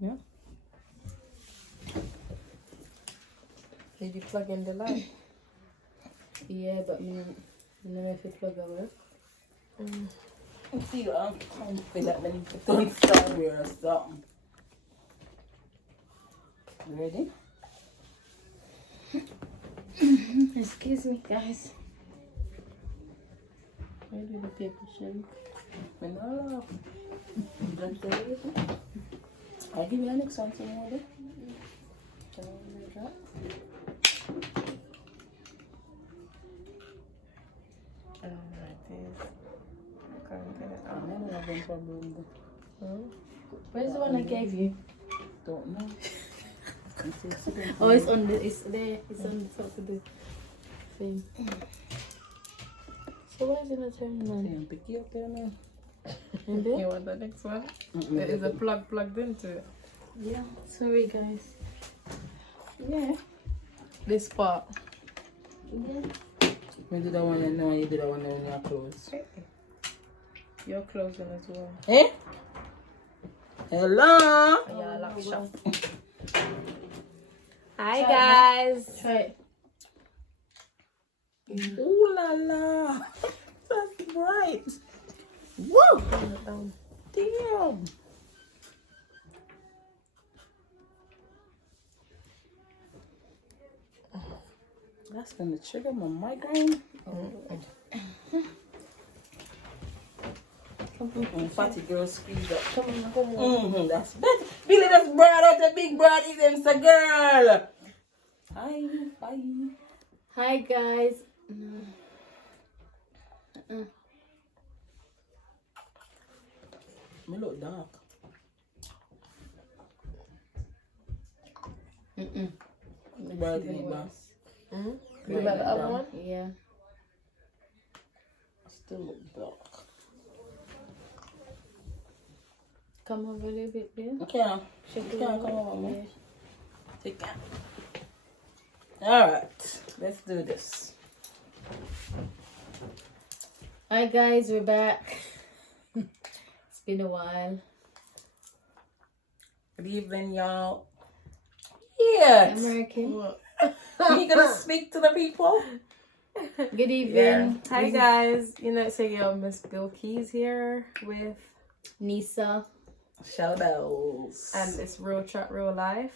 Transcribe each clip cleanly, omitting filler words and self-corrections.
Yeah. Did you plug in the light? Yeah, but me, you know if it plug away. You see, I'm comfy that they need to turn sideways or something. You ready? Excuse me, guys. Where do the paper shell? No. Just the way. I'll give you the next one, some more. Can I do that? Can't get it I out. never have a problem. Where's the one I gave you? Don't know. Oh, it's on the. It's there. It's on the top of the thing. So why is it not turning on? Pick you up there, man. In there? You want the next one? There is a plug plugged into it. Yeah. Sorry, guys. Yeah. This part. Yeah. You do that one and now you do that one when you're close. You're closing as well. Eh? Hello? Yeah, lock shop. Hi, guys. Try it. Ooh la la. That's bright. Woo! Damn. That's gonna trigger my migraine. Fatty girl squeeze up. Come on. That's better. Billy just brought out the big broad eat them, girl. Hi, bye. Hi, guys. Me look dark. Broad eat boss. You like the other one? Yeah. Still look dark. Come over a little bit, Bill. Okay, now. Shake You it can't over. come over, man. Yeah. Take that. Alright, let's do this. Hi, guys. We're back. It's been a while. Good evening, y'all. Yes. American. You gonna speak to the people? Good evening. Hi guys. You know, it's your Miss Bill Keys here with, Nisa. Shell bells. and it's Real Chat Real Life.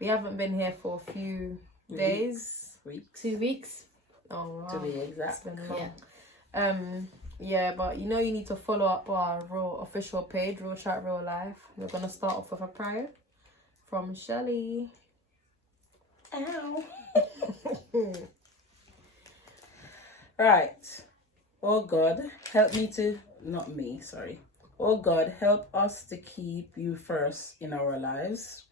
We haven't been here for a few days. Weeks. 2 weeks. Oh wow. To be It's exact. been long. Yeah. Yeah, but you know you need to follow up our Real official page, Real Chat Real Life. We're gonna start off with a prayer from Shelly. Ow. Right. Oh God, help me to, not me, sorry. Oh God, help us to keep you first in our lives.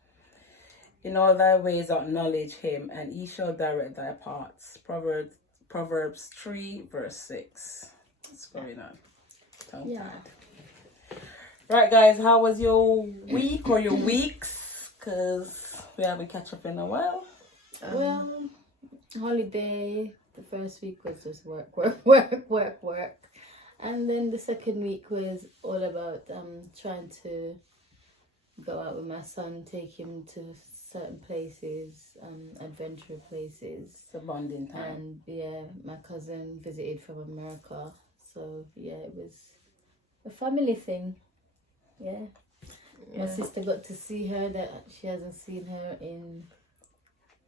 In all thy ways acknowledge him, and he shall direct thy paths. Proverbs 3 verse 6. What's going on? Tongue Yeah. tied. Right guys, how was your week or your weeks? Because we haven't catch up in a while. Well, holiday. The first week was just work. And then the second week was all about trying to go out with my son, take him to certain places, adventure places. It's a bonding time. And yeah, my cousin visited from America. So yeah, it was a family thing. Yeah. My sister got to see her that she hasn't seen her in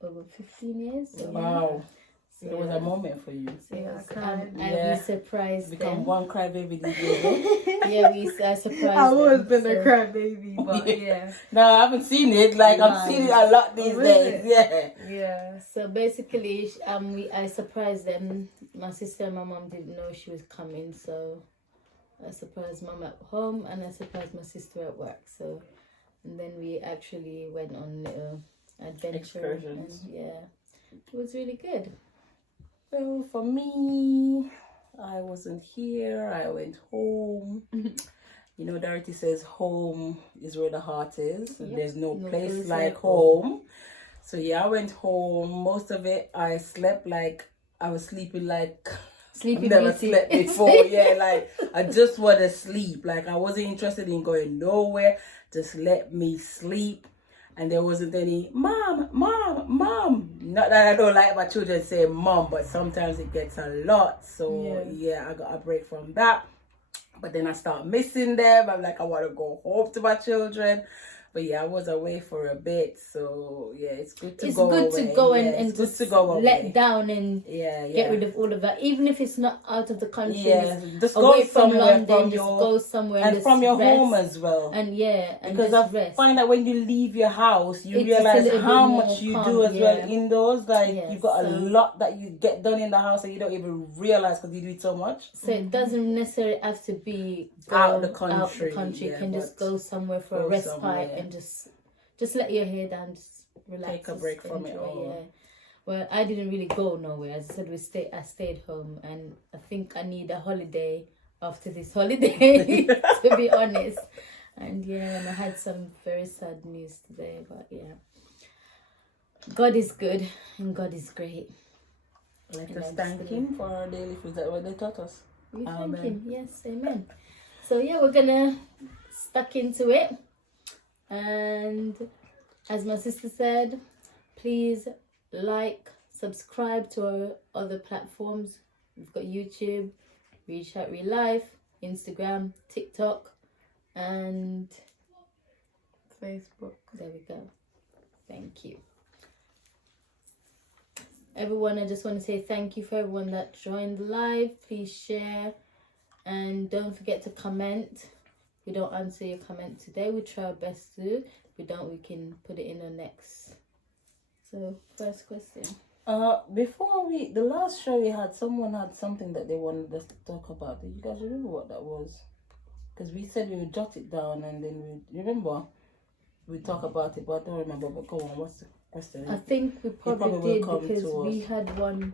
over 15 years. So Wow. So, It was a moment for you. Yeah, I and Yeah. we surprised Become them. one crybaby this year. Yeah, I surprised I've always them. been So- a crybaby, but yeah. No, I haven't seen it. Like I've seen it a lot these really? days. Yeah. Yeah. So basically, I surprised them. My sister and my mom didn't know she was coming, so I surprised mom at home and I surprised my sister at work. So, and then we actually went on little adventure. Excursions. And, yeah, it was really good. So for me, I wasn't here. I went home. You know, Dorothy says home is where the heart is. Yep. There's no No place place like like home. So yeah, I went home. Most of it, I slept like I was sleeping like Sleepy I've never Beauty. slept before. Yeah, like I just want to sleep. Like I wasn't interested in going nowhere. Just let me sleep. And there wasn't any mom. Not that I don't like my children saying mom, but sometimes it gets a lot. So yeah, I got a break from that. But then I start missing them. I'm like, I want to go home to my children. But yeah, I was away for a bit, so yeah, it's good to go away. It's good to go Yeah, and it's good just to go away. let down and Yeah, get rid of all of that, even if it's not out of the country. Yeah, just away go from somewhere London, from just your go somewhere and just from your rest. home as well. And yeah, and Because just I rest. find that when you leave your house, you It's just a realize little how bit much more you calm, do as well yeah. indoors. Like Yeah, you've got a so- lot that you get done in the house and you don't even realize because you do it so much. So it doesn't necessarily have to be Out of the country, You yeah, can just but go somewhere for a go respite somewhere. and just let your hair down, just relax, Take a just break from it enjoy, all. Yeah. Well, I didn't really go nowhere. As I said, I stayed home, and I think I need a holiday after this holiday, to be honest. And yeah, and I had some very sad news today, but yeah, God is good and God is great. Let And us I'm thank just Him for our daily food. Is that what they taught us? We thank Amen. Him. Yes, amen. So yeah, we're gonna stuck into it. And as my sister said, please like, subscribe to our other platforms. We've got YouTube, Reach Out Real Life, Instagram, TikTok, and Facebook. there we go. Thank you. Everyone, I just want to say thank you for everyone that joined the live. Please share and don't forget to comment. If we don't answer your comment today, we try our best to. If we don't, we can put it in the next. So, first question. Before the last show we had, someone had something that they wanted us to talk about. Do you guys remember what that was? Because we said we would jot it down and then we talk about it, but I don't remember. But go on, what's the question? I think we probably probably did will come because to we us. had one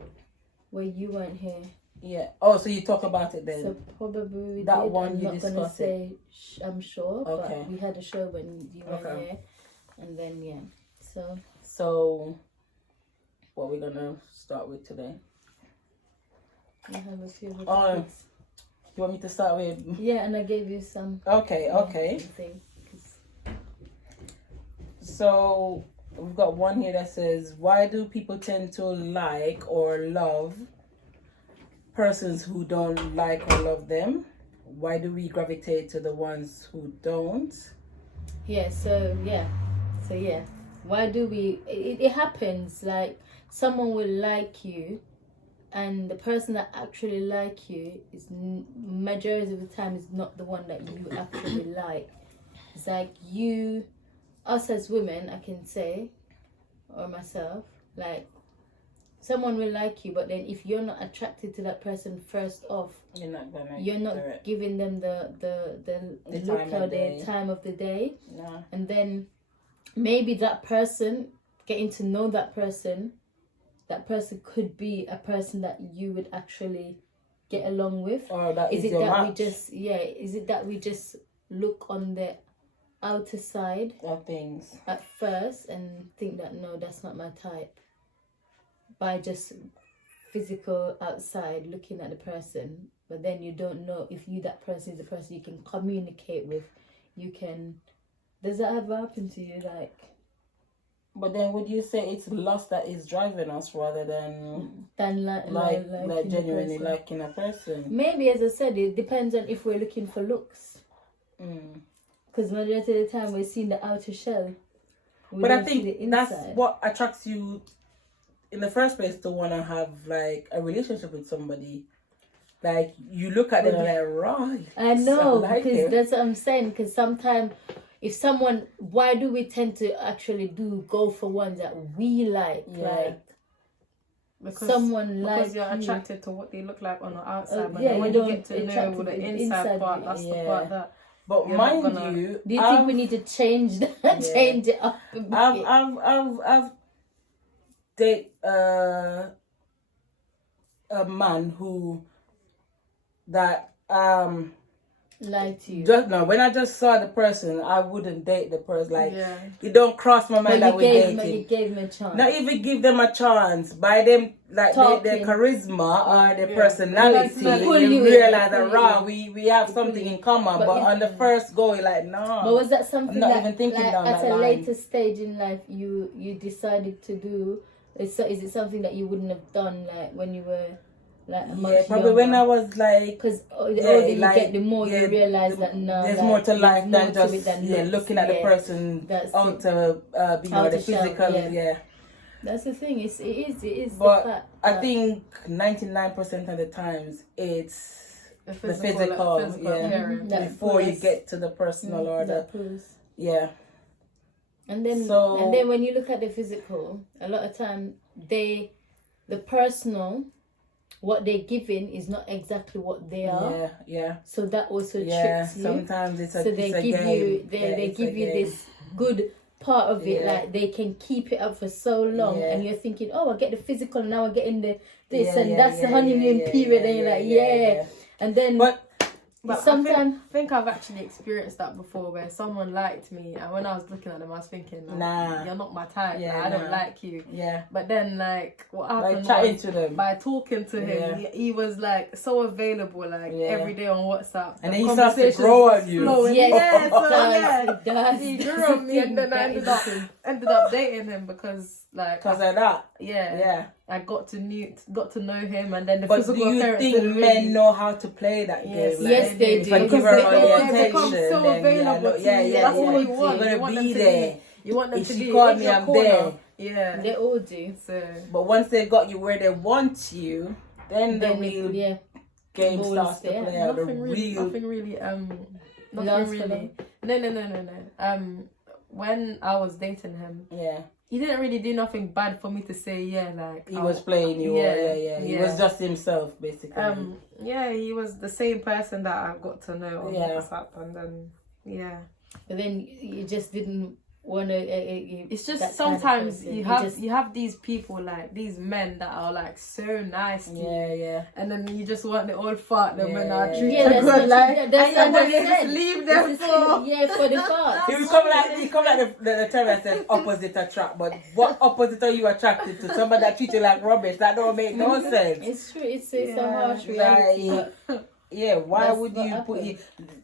where you weren't here. Yeah. Oh, so you talk about it then? So probably we That did. one I'm you not gonna discussed say I'm sure, Okay. but we had a show when you weren't Okay. here, and then yeah. So, what we're gonna start with today? We have a few other Oh, topics. You want me to start with? Yeah, and I gave you some. Okay. Something, 'cause So we've got one here that says, why do people tend to like or love persons who don't like or love them? Why do we gravitate to the ones who don't? Yeah, so yeah. Why do we it happens like someone will like you and the person that actually like you is majority of the time is not the one that you actually like. It's like us as women, I can say, or myself, like someone will like you, but then if you're not attracted to that person first off, You're not gonna. you're not do it. giving them the look time or of the day. time of the day. No. And then maybe that person, getting to know that person could be a person that you would actually get along with. Or that Is is it your that match is it that we just look on the outer side of things. at first and think that no, that's not my type, by just physical outside looking at the person, but then you don't know if that person is the person you can communicate with. Does that ever happen to you? Like, But then would you say it's lust that is driving us rather than like genuinely liking a person? Maybe, as I said, it depends on if we're looking for looks. Mm. Because majority of the time we're seeing the outer shell. We But I don't see think the that's inside. what attracts you in the first place to want to have like a relationship with somebody. Like you look at them and like, right. I know, like because him. that's what I'm saying. Because sometimes, why do we tend to actually go for ones that we like? Yeah. Like Because someone like because you're you. attracted to what they look like on the outside, but yeah, then when you you don't get to know attract the the inside inside part, bit. that's the Yeah. part that But you're mind not gonna- you, Do you think we need to change that? Yeah. Change it up a bit? I've dated a man who that lie to you. Just no, when I just saw the person, I wouldn't date the person. Like, Yeah. it don't cross my mind that But we're you dating. gave him a chance. Not even give them a chance. By them, like their Talking. charisma or their Yeah. personality, Personality. Pull you you realize in, that pull raw, you we have something you. in common. But But it's- on the first go, you're like, no. But was that something I'm not that, even thinking like, down at that a line. later stage in life, you decided to do? Is it something that you wouldn't have done like when you were like much Yeah, probably when I was like, Because the yeah, older you like, get, the more yeah, you realize that no, there's like, more to life there's than more to just it than looks. looking at the Yeah. person That's out it. to be Out the to show, physical. yeah. Yeah. That's the thing. It is But the fact. I that- think 99% of the times it's The the physical, yeah. appearance. That before you proves- get to the personal or the that proves. yeah. And then So- when you look at the physical, a lot of time the personal, what they're giving is not exactly what they are. Yeah, yeah, So that also yeah. tricks you. Sometimes it's a So they it's a give game. you Yeah, they it's give a you game. this good part of it, Yeah. like they can keep it up for so long, Yeah. and you're thinking, oh, I get the physical, now I get in the this, Yeah, and yeah, that's the yeah, honeymoon yeah, period, yeah, and you're yeah, like, yeah, yeah. yeah. And then But But sometimes I think I've actually experienced that before, where someone liked me, and when I was looking at them, I was thinking, like, Nah. you're not my type. Yeah, like, I don't nah. like you. yeah, But then, like, what happened like chatting was, to them. by talking to him, Yeah. he was like so available, like Yeah. every day on WhatsApp. And The then he starts to conversations grow was on you. flowing. yes, Yeah, so, it does, yeah. it does. He That's grew the on me, and then thing, I that ended is up the thing. dating him because, like, Because of that. yeah, Yeah. I got to know him, and then the But physical do you appearance think didn't men really- know how to play that Yes, game? Like, yes, they if do. I give Because her they- all they the become attention, so then available to yeah, you. yeah, That's yeah. what you want. You're You gonna want be them to there. be. You want them If to she be call in me, your I'm corner. there. Yeah. They all do. So But once they got you where they want you, then the Then real yeah, game balls starts to there. play out. The nothing really. Nothing Lasts for really. No. When I was dating him, yeah. he didn't really do nothing bad for me to say. Yeah, like He was playing you. yeah, Yeah. He yeah. was just himself, basically. Yeah, he was the same person that I got to know on Yeah. WhatsApp, and then yeah. but then you just didn't want to. It's just that kind of sometimes person. you have these people, like these men that are like so nice to you, yeah. and then you just want to all fuck them and Yeah, treat Yeah, them that's good, what like, you- that's and then what you I just said. leave them This is for. yeah, for the part. He come like the term that says opposite attract, but what opposite are you attracted to? Somebody that treats you like rubbish. That don't make no sense. It's true. It's a Yeah, harsh reality. Like, but yeah, why That's would what you happened. put you?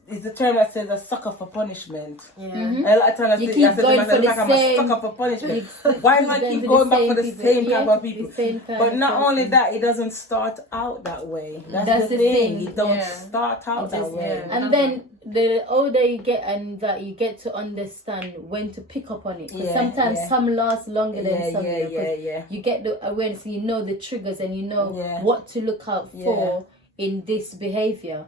It's the term that says a sucker for punishment. Yeah. Mhm. A lot of times You I keep say to going myself, for the like I'm a same- sucker for punishment. you Why am I going keep to going back for the people. same Yeah, type of the people? same kind But of not person. only that, it doesn't start out that way. That's, That's the the thing. thing, It don't yeah. start out It that just- way. yeah. And then the older you get, and that you get to understand when to pick up on it. Because Yeah, sometimes yeah. some last longer than some. Yeah. You get the awareness, you know the triggers, and you know Yeah. what to look out for in this behavior.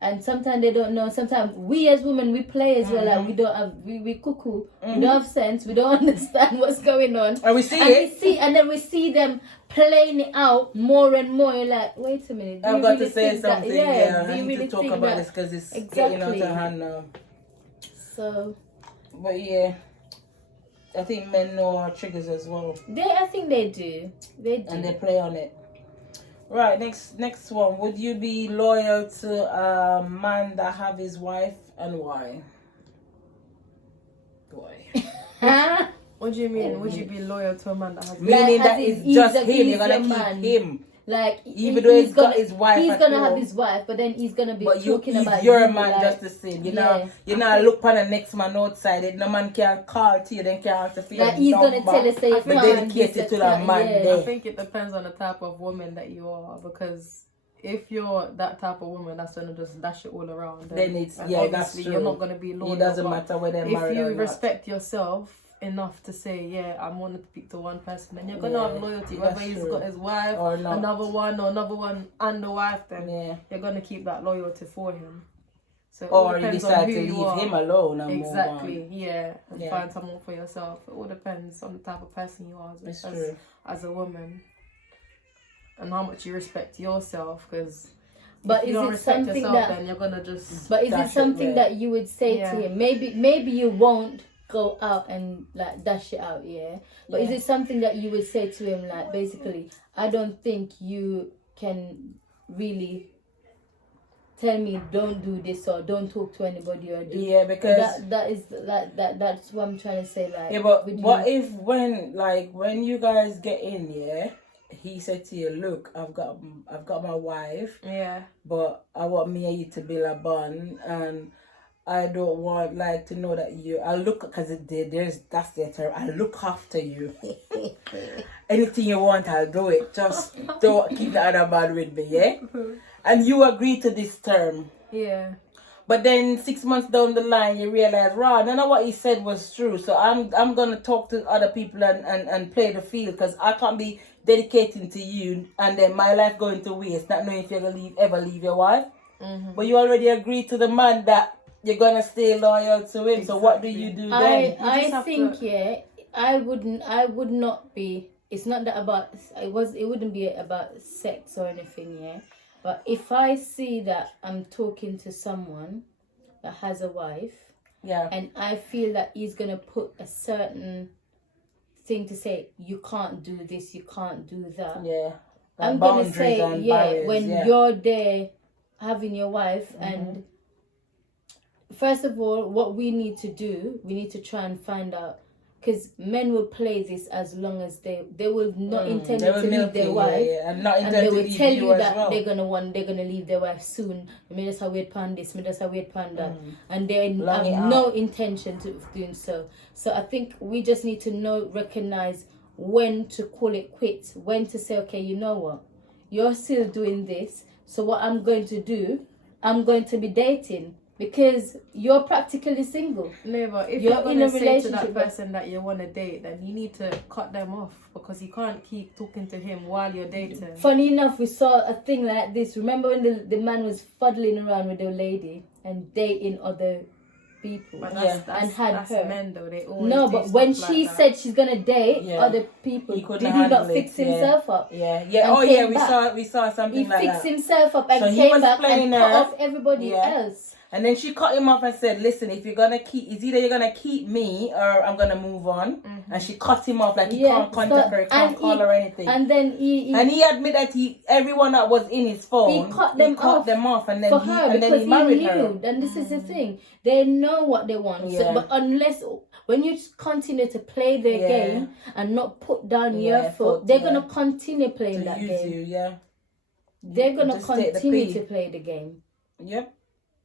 And sometimes they don't know. Sometimes we as women, we play as well. Like we don't have, we cuckoo. We don't have sense. We don't understand what's going on. And we see And it. then we see them playing it out more and more. You're like, wait a minute. Do I've you got really to say think that- something. yeah. I Do you need really to talk think about that? this because it's getting out Exactly. of hand now. So But yeah, I think men know our triggers as well, I think they do. They do. and they play on it. Right, next one. Would you be loyal to a man that have his wife, and why? Why? Huh? What do you mean? Would you be loyal to a man that has? Meaning as that in it's he's just a- him. he's You're gonna your keep man. him, Like even though he's got his wife. He's at gonna have home. his wife, but then he's gonna be But you, talking if about you're a you, man like, just the same, you yeah. know, you know, look on the next man outside. It no man can call to you, then can ask to feel like he's gonna tell us, say, but "Fine, dedicated this, to that, the man yeah. there. I think it depends on the type of woman that you are, because if you're that type of woman that's gonna just dash it all around, Then it's and yeah, that's obviously true. you're not gonna be loyal. It doesn't but matter whether they're married if or you not. respect yourself enough to say, yeah, I'm gonna speak to one person, then you're gonna Yeah, have loyalty, that's whether he's true. got his wife, Or not. another one and the wife, then Yeah. you're gonna keep that loyalty for him. So it Or you depends on decide who to you leave are. him alone and Exactly, move on. yeah, and Yeah. find someone for yourself. It all depends on the type of person you are It's true. as a woman, and how much you respect yourself. Because But if you is don't it respect something yourself, that? then you're gonna just But is it dash it something there. that you would say Yeah. to him? Maybe you won't go out and like dash it out, yeah. But is Yeah. it something that you would say to him, like basically, I don't think you can really tell me don't do this or don't talk to anybody or do Yeah, because that's what I'm trying to say. Like, yeah, but with what you. if when you guys get in, yeah, he said to you, look, I've got my wife, Yeah. but I want me and you to build a bond, and I don't want like to know that I look, because that's the term, I look after you. Anything you want, I'll do it. Just don't keep the other man with me, yeah. And you agree to this term. Yeah. But then 6 months down the line, you realize, right, none of what he said was true. So I'm gonna talk to other people and play the field, because I can't be dedicating to you and then my life going to waste, not knowing if you're gonna ever leave your wife. Mm-hmm. But you already agreed to the man that you're gonna stay loyal to him. So what do you do then? I think I would not be. It's not that about. It wouldn't be about sex or anything. Yeah. But if I see that I'm talking to someone that has a wife, Yeah. and I feel that he's gonna put a certain thing to say, you can't do this, you can't do that. Yeah. I'm gonna say, barriers, when you're there having your wife, and first of all, what we need to do, we need to try and find out, because men will play this as long as they will not intend to leave their wife, and not and intend they to will leave tell you you as that well. they're gonna leave their wife soon. Me just a wait pan this, me just a wait pan that, and they Long it have out. no intention of doing so. So I think we just need to recognize when to call it quits, when to say, okay, you know what, you're still doing this. So what I'm going to do, I'm going to be dating. Because you're practically single. No, but if You're you're in gonna a say to relationship, that person that you want to date, then you need to cut them off, because you can't keep talking to him while you're dating. Funny enough, we saw a thing like this. Remember when the man was fuddling around with the lady and dating other people? But Yeah. And had that's her. men though. They always No, do but stuff when like she that. said she's gonna date Yeah. other people, He couldn't did he not handle fix it, yeah. himself up? Yeah, yeah. And Oh yeah, came back. we saw something He like fixed that. himself up and So he came was back playing and cut her. off everybody Yeah. else. And then she cut him off and said, listen, if you're gonna it's either you're gonna keep me or I'm gonna move on. And she cut him off, like he Yeah, can't contact so- her, he can't and call he- her or anything. And then he admitted that everyone that was in his phone, He cut them off and then for he her, and then because he married knew. her. And this is the thing, they know what they want. Yeah. So, but unless when you continue to play their Yeah. game and not put down Yeah, your foot, they're yeah. gonna continue playing To that use game. you, yeah. They're gonna Just take the continue P. to play the game. Yep.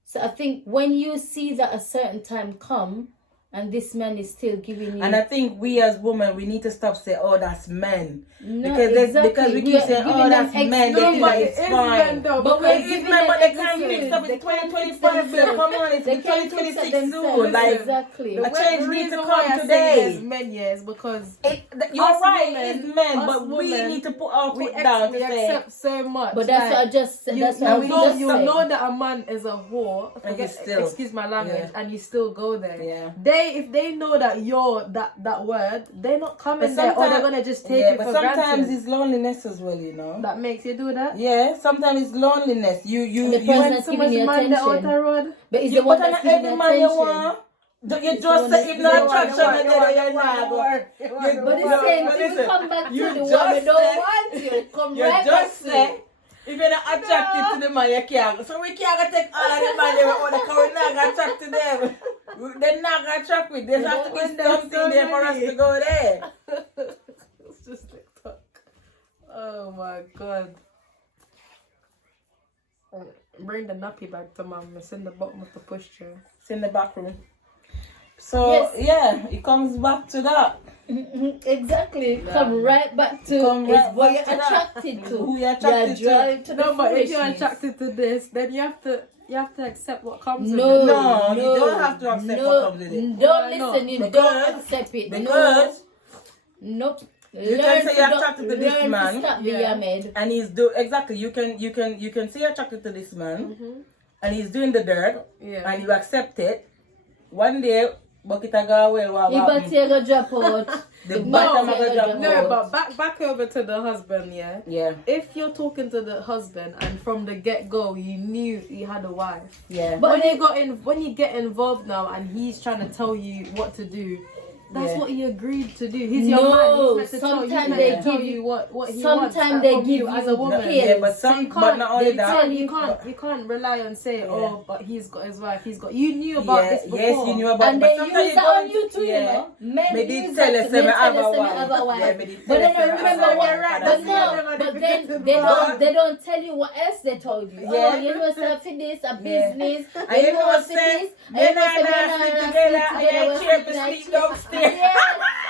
So I think when you see that a certain time come and this man is still giving you, And I think we as women, we need to stop saying, "Oh, that's men," no, because we keep are saying, giving "Oh, them that's men." They excuse. think that it's It is fine. men though, But because we're It's giving men, them but they can't excuse. fix up. They It's can't 2025. fix So come on, it's They can't fix 2026 it soon. themselves. Like, Exactly. a change the needs to reason come why I say today. there's men, yes, because you're us right, women- it's men, us but we women, need to put our we, foot down to we say, accept so much. But that's what I just said. You, That's you what I we was know, just you saying. know that a man is a whore. And you Forget, still- excuse my language, yeah. and you still go there. Yeah. If they know that you're that word, they're not coming But there, or they're sometimes- gonna just take yeah, it but for sometimes granted. it's loneliness as well, you know. That makes you do that. Yeah, sometimes it's loneliness. And the You person When that's someone's giving you man the attention. outer road, But it's you the one put on that's giving every you man you attention. want. You It's the just one say that's if no giving you attraction, attention. then you're not go. But You- the same but thing, we listen, come back to you the just one we don't say- want you. Come You right just back say to. if you're not attracted to the man, you can't. So we can't take all of the man they want, because we're not gonna attract to them. They're not gonna attract with. There has to be something there for us to go there. it's just TikTok. Oh my god. Bring the nappy bag to mum. It's in the bottom of the pushchair. It's in the back room. So yeah, it comes back to that. Exactly. Yeah. Come right back to Come it's right what back you're to that. attracted to. Who you're attracted to. drive to the No, but if you're foolishness. attracted to this, then you have to accept what comes with No, it. No, you don't have to accept no, what comes with it. Don't Why not? listen, you Because- don't accept it. Because Nope. You can say you're attracted to this learn man. To stop Yeah. the Yamed. and he's exactly you can say you're attracted to this man and he's doing the dirt Yeah. and you accept it. One day bucket a go well what You happen? better you go drop out. The You bottom better of the you drop go out. No, but back over to the husband, yeah. Yeah, If you're talking to the husband and from the get go you knew he had a wife, yeah. but when you get involved now and he's trying to tell you what to do, that's Yeah. what he agreed to do. He's your No, man. He's meant to tell you, sometimes he's they meant to tell give you what he wants. sometimes they from give you as you a woman. pills. Yeah, but So you but not only that. you can't rely on saying, Yeah. oh, but he's got his wife. He's got. You knew about this before. Yes, you knew about. And but they sometimes use that go on into- you too, you yeah. know. Men Maybe use tell that us to men I have tell us a they have a wife. Yeah, wife. maybe But tell then us I I have remember a when, wife. but That's no, it. but then they don't tell you what else they told you. Yeah. Oh, you know, stuff for this, a Yeah. business. And you know for say, this. men you know, and say I men sleep and together, sleep and together, they we cheer to like sleep cheer. downstairs. Yes,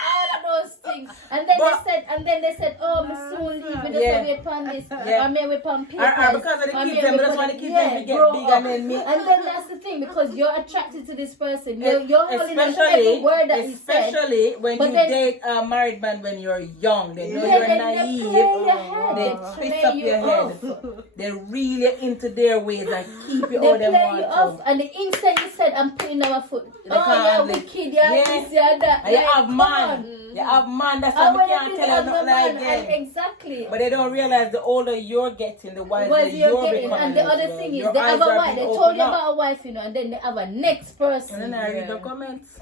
all of those things. And then But- they said, oh, me soon leave. We just Yeah. wait upon this. Yeah. I mean, we upon papers. Because of the I kids, mean, and we that's put- why the kids yeah, they get grow bigger up. than me. And then that's the thing, because you're attracted to this person. You're holding on Especially, every word that he said. especially when But you then- date a married man when you're young. They know Yeah, you're they naive. play your head. They They twist play up you your off. head. They're really into their ways and keep you They all they play want you to. off, and the instant you said, "I'm putting our foot," They oh can't yeah, handle it. wicked, yeah, Yeah. this, yeah, that. And you Like, have come man. on. You have man. That's I why we want can't to tell you nothing like that. exactly. But they don't realize the older you're getting, the wiser What you're getting, becoming. and the as other well. thing is, Your they eyes have a are wife. They being told you opened up. about a wife, you know, and then they have a next And person. then I read Yeah. the comments.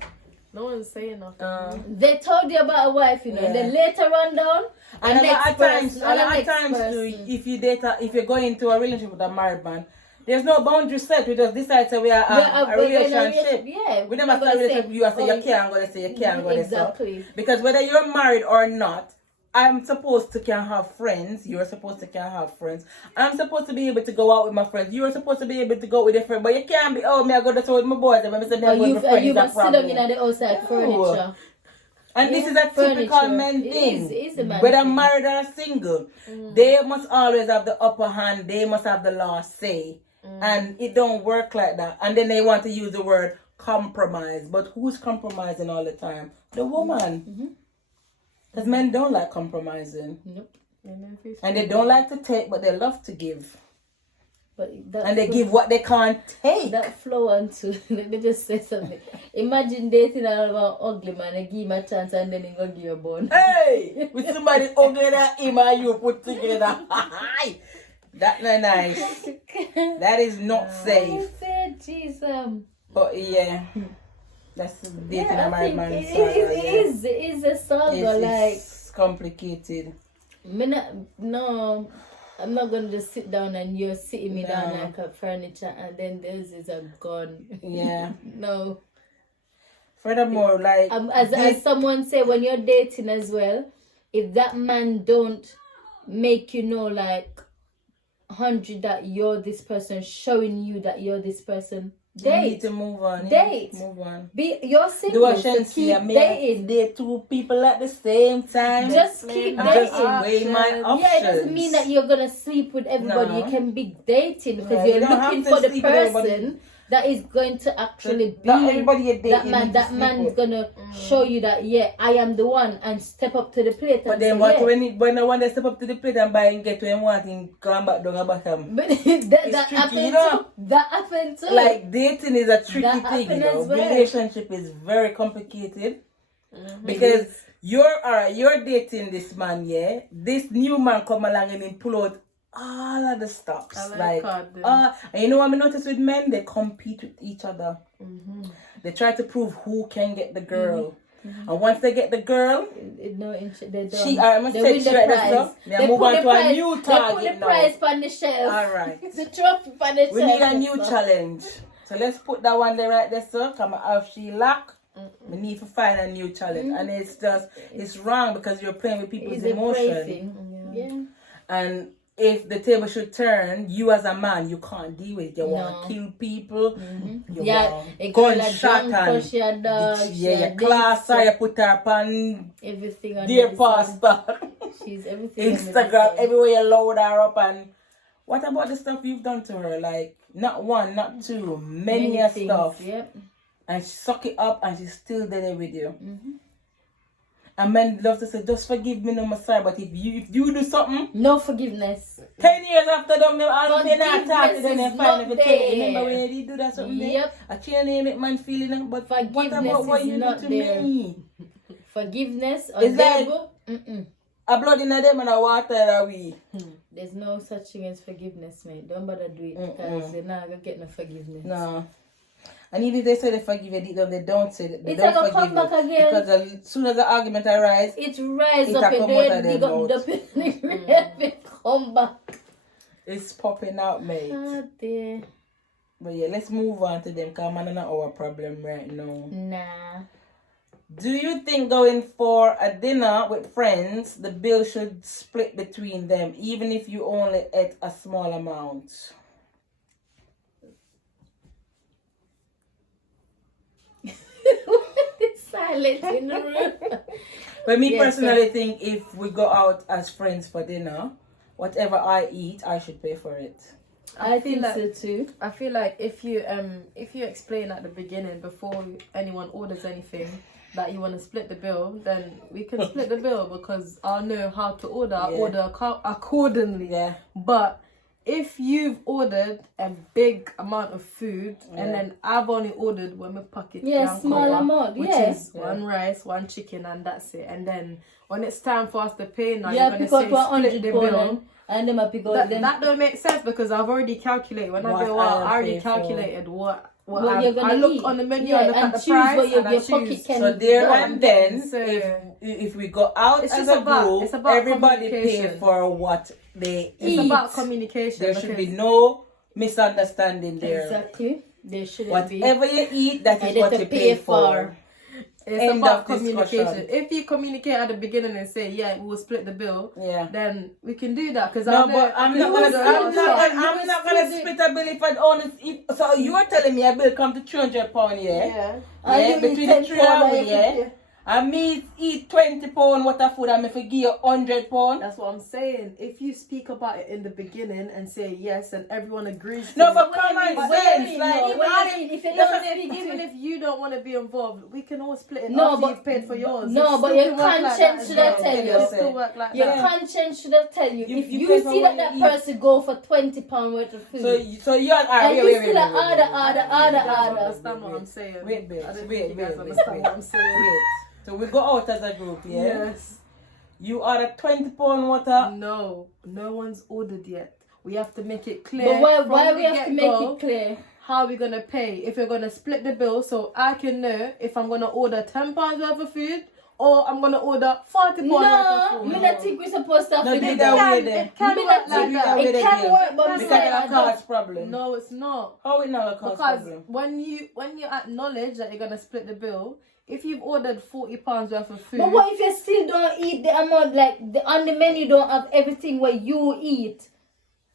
No one's saying nothing. They told you about a wife, you know, and then later on down, And a lot of times, person. too, if you go into a relationship with a married man, there's no boundary set. We just decide that we are a relationship. Yeah, We never start a relationship. You say you can't go. They say you can't go. Exactly. Because whether you're married or not, I'm supposed to can have friends. You're supposed to can have friends. I'm supposed to be able to go out with my friends. You're supposed to be able to go with your friend. But you can't be, oh, me I go to with my boys. And when I say me I go with my friends, You it's a must sit down problem. in the outside No. furniture. And this Yeah, is a typical furniture. men It thing. is, it is a man Whether thing. married or single, they must always have the upper hand. They must have the last say. And it don't work like that. And then they want to use the word compromise. But who's compromising all the time? The woman. Because men don't like compromising. Nope. And they don't like to take, but they love to give. But that And they flow- give what they can't take. that flow on to let me just say something. Imagine dating about ugly man and give him a chance and then he gonna give you a bone. Hey! With somebody ugly that him and you put together. That's not nice. That is not safe. Jesus. But yeah. That's dating a I married think man. it is a saga. Like, It's complicated. no, I'm not gonna just sit down and you're sitting me down No. like a furniture and then this is a gun. Yeah. No. Furthermore, like As someone said, when you're dating as well, if that man don't make you know like 100 that you're this person, showing you that you're this person, you need date. to move on. Date. Move on. You're Do single, a so chance keep here. dating. Date two people at the same time. Just keep I'm dating. just weigh my options. Yeah, it doesn't mean that you're gonna sleep with everybody. No. You can be dating because Yeah, you you're don't have looking to for the sleep with everybody. person that is going to actually be Not everybody you date, that you man. need to That sleep man's with. gonna show you that I am the one and step up to the plate. But and then say, what yeah. when the one they step up to the plate and buy and get to him wanting come back down about him. But that tricky, happened you know? too. That happened too. Like dating is a tricky That thing, you happen know. as well. Relationship is very complicated. Because you're dating this man, yeah. This new man come along and he pull out all of the stops. I like Like card them. and you know what I notice with men? They compete with each other. They try to prove who can get the girl. And once they get the girl, no interest. They don't. she I must They say win she the right there, prize. so they move put on the to a prize- new They put target the now. prize on the shelf. All right. The trophy on the shelf. We need a new So- challenge. So let's put that one there right there, so come if she lack. We need to find a new challenge. And it's wrong because you're playing with people's It's a emotions. praising. Yeah. And if the table should turn, you as a man, you can't deal with it. You want to kill people. You Yeah, want a girl a gunshot drunk and cause she a dog. your class, you put her up on Everything on dear the pastor, She's everything. Instagram, everywhere you load her up. And what about the stuff you've done to her? Like not one, not two, many things. stuff. Yep. And she suck it up and she's still there with you. And men love to say, just forgive me, no, I'm sorry. But if you do something, No forgiveness. 10 years after them, I don't think I talk to them Forgiveness and find is if not you remember there. when you do that something there? Yep. I can't name it man feeling, but what Forgiveness about what is you not do to there. me? Forgiveness or It's like- devil. A blood in them and a water away. There's no such thing as forgiveness, mate. Don't bother do it because you're not gonna get no forgiveness. No. And even if they say they forgive you, deep down they don't say that they It's don't gonna forgive come back you. again. Because as soon as the argument arise, It rise It up a and come out of then dig them up mouth. the it come back. it's popping out, mate. Ah, dear. But yeah, let's move on to them because man, not our problem right now. Nah. Do you think going for a dinner with friends, the bill should split between them, even if you only ate a small amount? It's silent in the room. But me Yes, personally think if we go out as friends for dinner, whatever I eat, I should pay for it. I feel think like- so too. I feel like if you explain at the beginning before anyone orders anything that you want to split the bill, then we can split the bill because I'll know how to order. I'll Yeah. order accordingly. Yeah. But if you've ordered a big amount of food Yeah. and then I've only ordered when we packet Yeah, small amount, which yeah. is one rice, one chicken, and that's it. And then when it's time for us to pay, now Yeah, you're pick gonna out say 100 split the pound bill. and them a pick out them. That don't make sense because I've already calculated when What I go I out. I already pay for. calculated what What you're gonna I look eat. on the menu. Yeah, I look and at the choose price what your and I pocket choose. can- So there No, and then, so- if we go out It's as just a about- group, it's about everybody pay communication. for what they It's eat. about communication. There should be because no misunderstanding there. Exactly. There shouldn't be. Whatever you eat, that is And what they you pay pay for. for. It's End about of communication. discussion. If you communicate at the beginning and say, "Yeah, we'll split the bill," Yeah. then we can do that. Because No, but I'm not gonna. I'm not gonna split a bill if I only. So you're telling me a bill come to £300, yeah? Yeah. And Yeah, you eat between the 10 three pound of we, and yeah. you- And me eat £20 worth of food, and if I give you £100. That's what I'm saying. If you speak about it in the beginning and say yes, and everyone agrees. to No, it, but common But sense, no, like what do you mean? If you don't speak even if you don't want to be involved, we can all split it No, after but- you've paid for yours. no, It but still your can work like conscience that as should well. have tell It you. still work like Your that. conscience should have tell you. You- If you you pay for see what that you person go for £20 worth of food, So you're and you still You guys order. understand what I'm saying? Wait, I don't think wait, you guys wait, understand wait, what I'm saying. wait. So we go out as a group, yeah? Yes. You order £20 worth of. No one's ordered yet. We have to make it clear. But why from we the have to make get-go it clear? how we're gonna pay? If we're gonna split the bill, so I can know if I'm gonna order £10 worth of food or I'm gonna order £40 worth No, of me food. not think we're supposed to have No, to do do that that. way then. It can Me work not like think that. way it they can give. work, but That's me Because say of I a don't. cost problem. No, it's not. How it not a cost Because problem? when you acknowledge that you're gonna split the bill, if you've ordered £40 worth of food, But what if you still don't eat the amount, like on the menu don't have everything what you eat?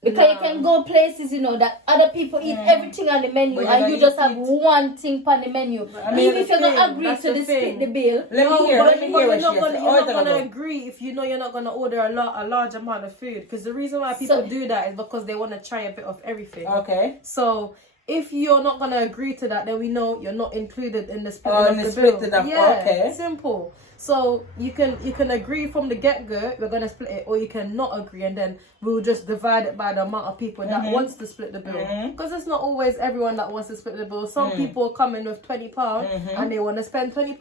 Because you No. can go places, you know, that other people eat everything on the menu But you and don't you just eat have it. one thing on the menu. I mean, Even if you're the gonna thing, agree that's to the the split thing. the bill, Let me hear but what you're she not has. gonna agree if you know you're not gonna order a large amount of food. Because the reason why people So- do that is because they want to try a bit of everything. Okay. So if you're not gonna agree to that, then we know you're not included in the split Oh, of in the the splitting bill. of- Yeah, okay. simple. So you can agree from the get go we're gonna split it, or you can not agree, and then we'll just divide it by the amount of people that wants to split the bill. Because it's not always everyone that wants to split the bill. Some people come in with £20 and they want to spend £20.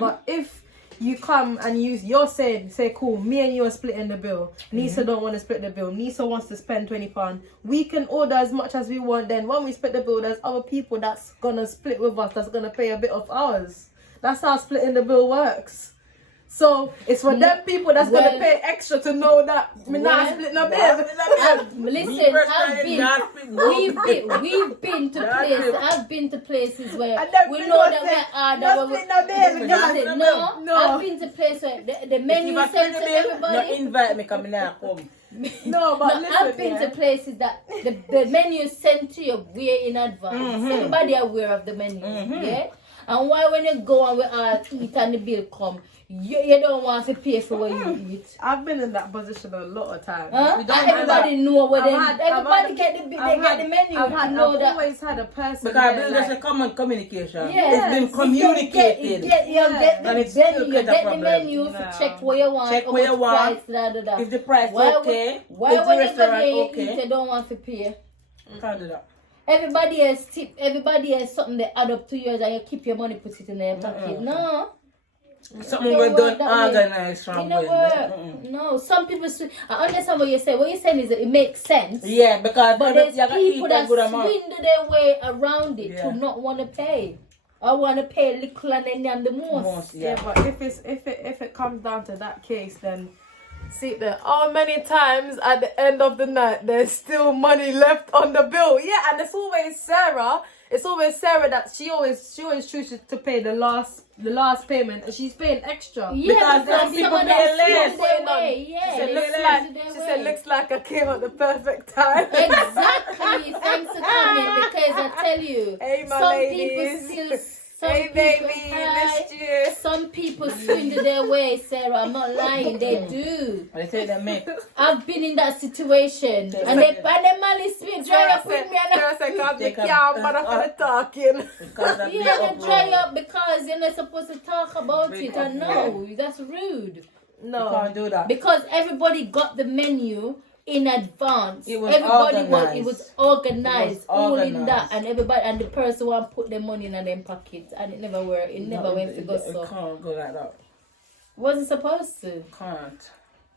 But if you come and you're saying, say, cool, me and you are splitting the bill. Nisa don't want to split the bill. Nisa wants to spend £20. We can order as much as we want. Then when we split the bill, there's other people that's gonna split with us. That's gonna pay a bit of ours. That's how splitting the bill works. So it's for them people that's Well- gonna pay extra to know that we're not Well- splitting a bill. listen, we've been to places. I've been to places where And them we people know that say, we're "Not order. splitting a bill, guys." Listen, no, No. I've been to places where the menu is sent to No, everybody. invite me coming now. Come. No, but No, listen, I've been yeah. to places that the menu is sent to you way in advance. Everybody aware of the menu, yeah. And why when you go and we all eat and the bill come, you don't want to pay for what you eat. I've been in that position a lot of times. Huh? We And don't have everybody that. know what I've they had- everybody I've had- get the I've they get the menu. I've You know that. always had a person Because there, there's a like, common communication. Yeah. It's been communicated. You get And the it's still menu, you get a get the problem. menu Yeah. to check what you want. Check how what you much want. price, da, da, da. If the price Why okay, Why if the when you go restaurant there you okay, eat, you don't want to pay? can't do that. Everybody has tip. Everybody has something they add up to yours, and you keep your money, put it in their pocket. No, Something Don't we work don't that way. organize from You know when. what? No, some people. I understand what you're saying. What you're saying is that it makes sense. Yeah, because But you there's gotta people eat a that good amount. swindle their way around it Yeah. to not want to pay. I want to pay little and then I'm the most. Yeah, but if it comes down to that case, then see there. How many times at the end of the night there's still money left on the bill? Yeah, and it's always Sarah. It's always Sarah that she always chooses to pay the last payment, and she's paying extra. Yeah, Because some people someone pay that less. swindle their way. Yeah, She said, they looks swindle like, their she way. said, looks like I came at the perfect time. Exactly. Thanks for coming because I tell you, Hey, my some ladies. people still. Some Hey, people, baby, hi. missed you. Some people swindle their way, Sarah. I'm not lying. They do. They say they make. I've been in that situation, and they malice me, dry up with me, and Sarah said, "Can't be Take a- camera for the talking." Because of the yeah, they uproar. dry up because you're not supposed to talk about Big it. I know that's rude. You No. can't do that. Because everybody got the menu in advance. It was Everybody organized. it was organized, It was all in organized. that, and everybody and the person want put their money in them pockets, and it never worked. It never went to go It so. can't go like that. Wasn't supposed to. Can't.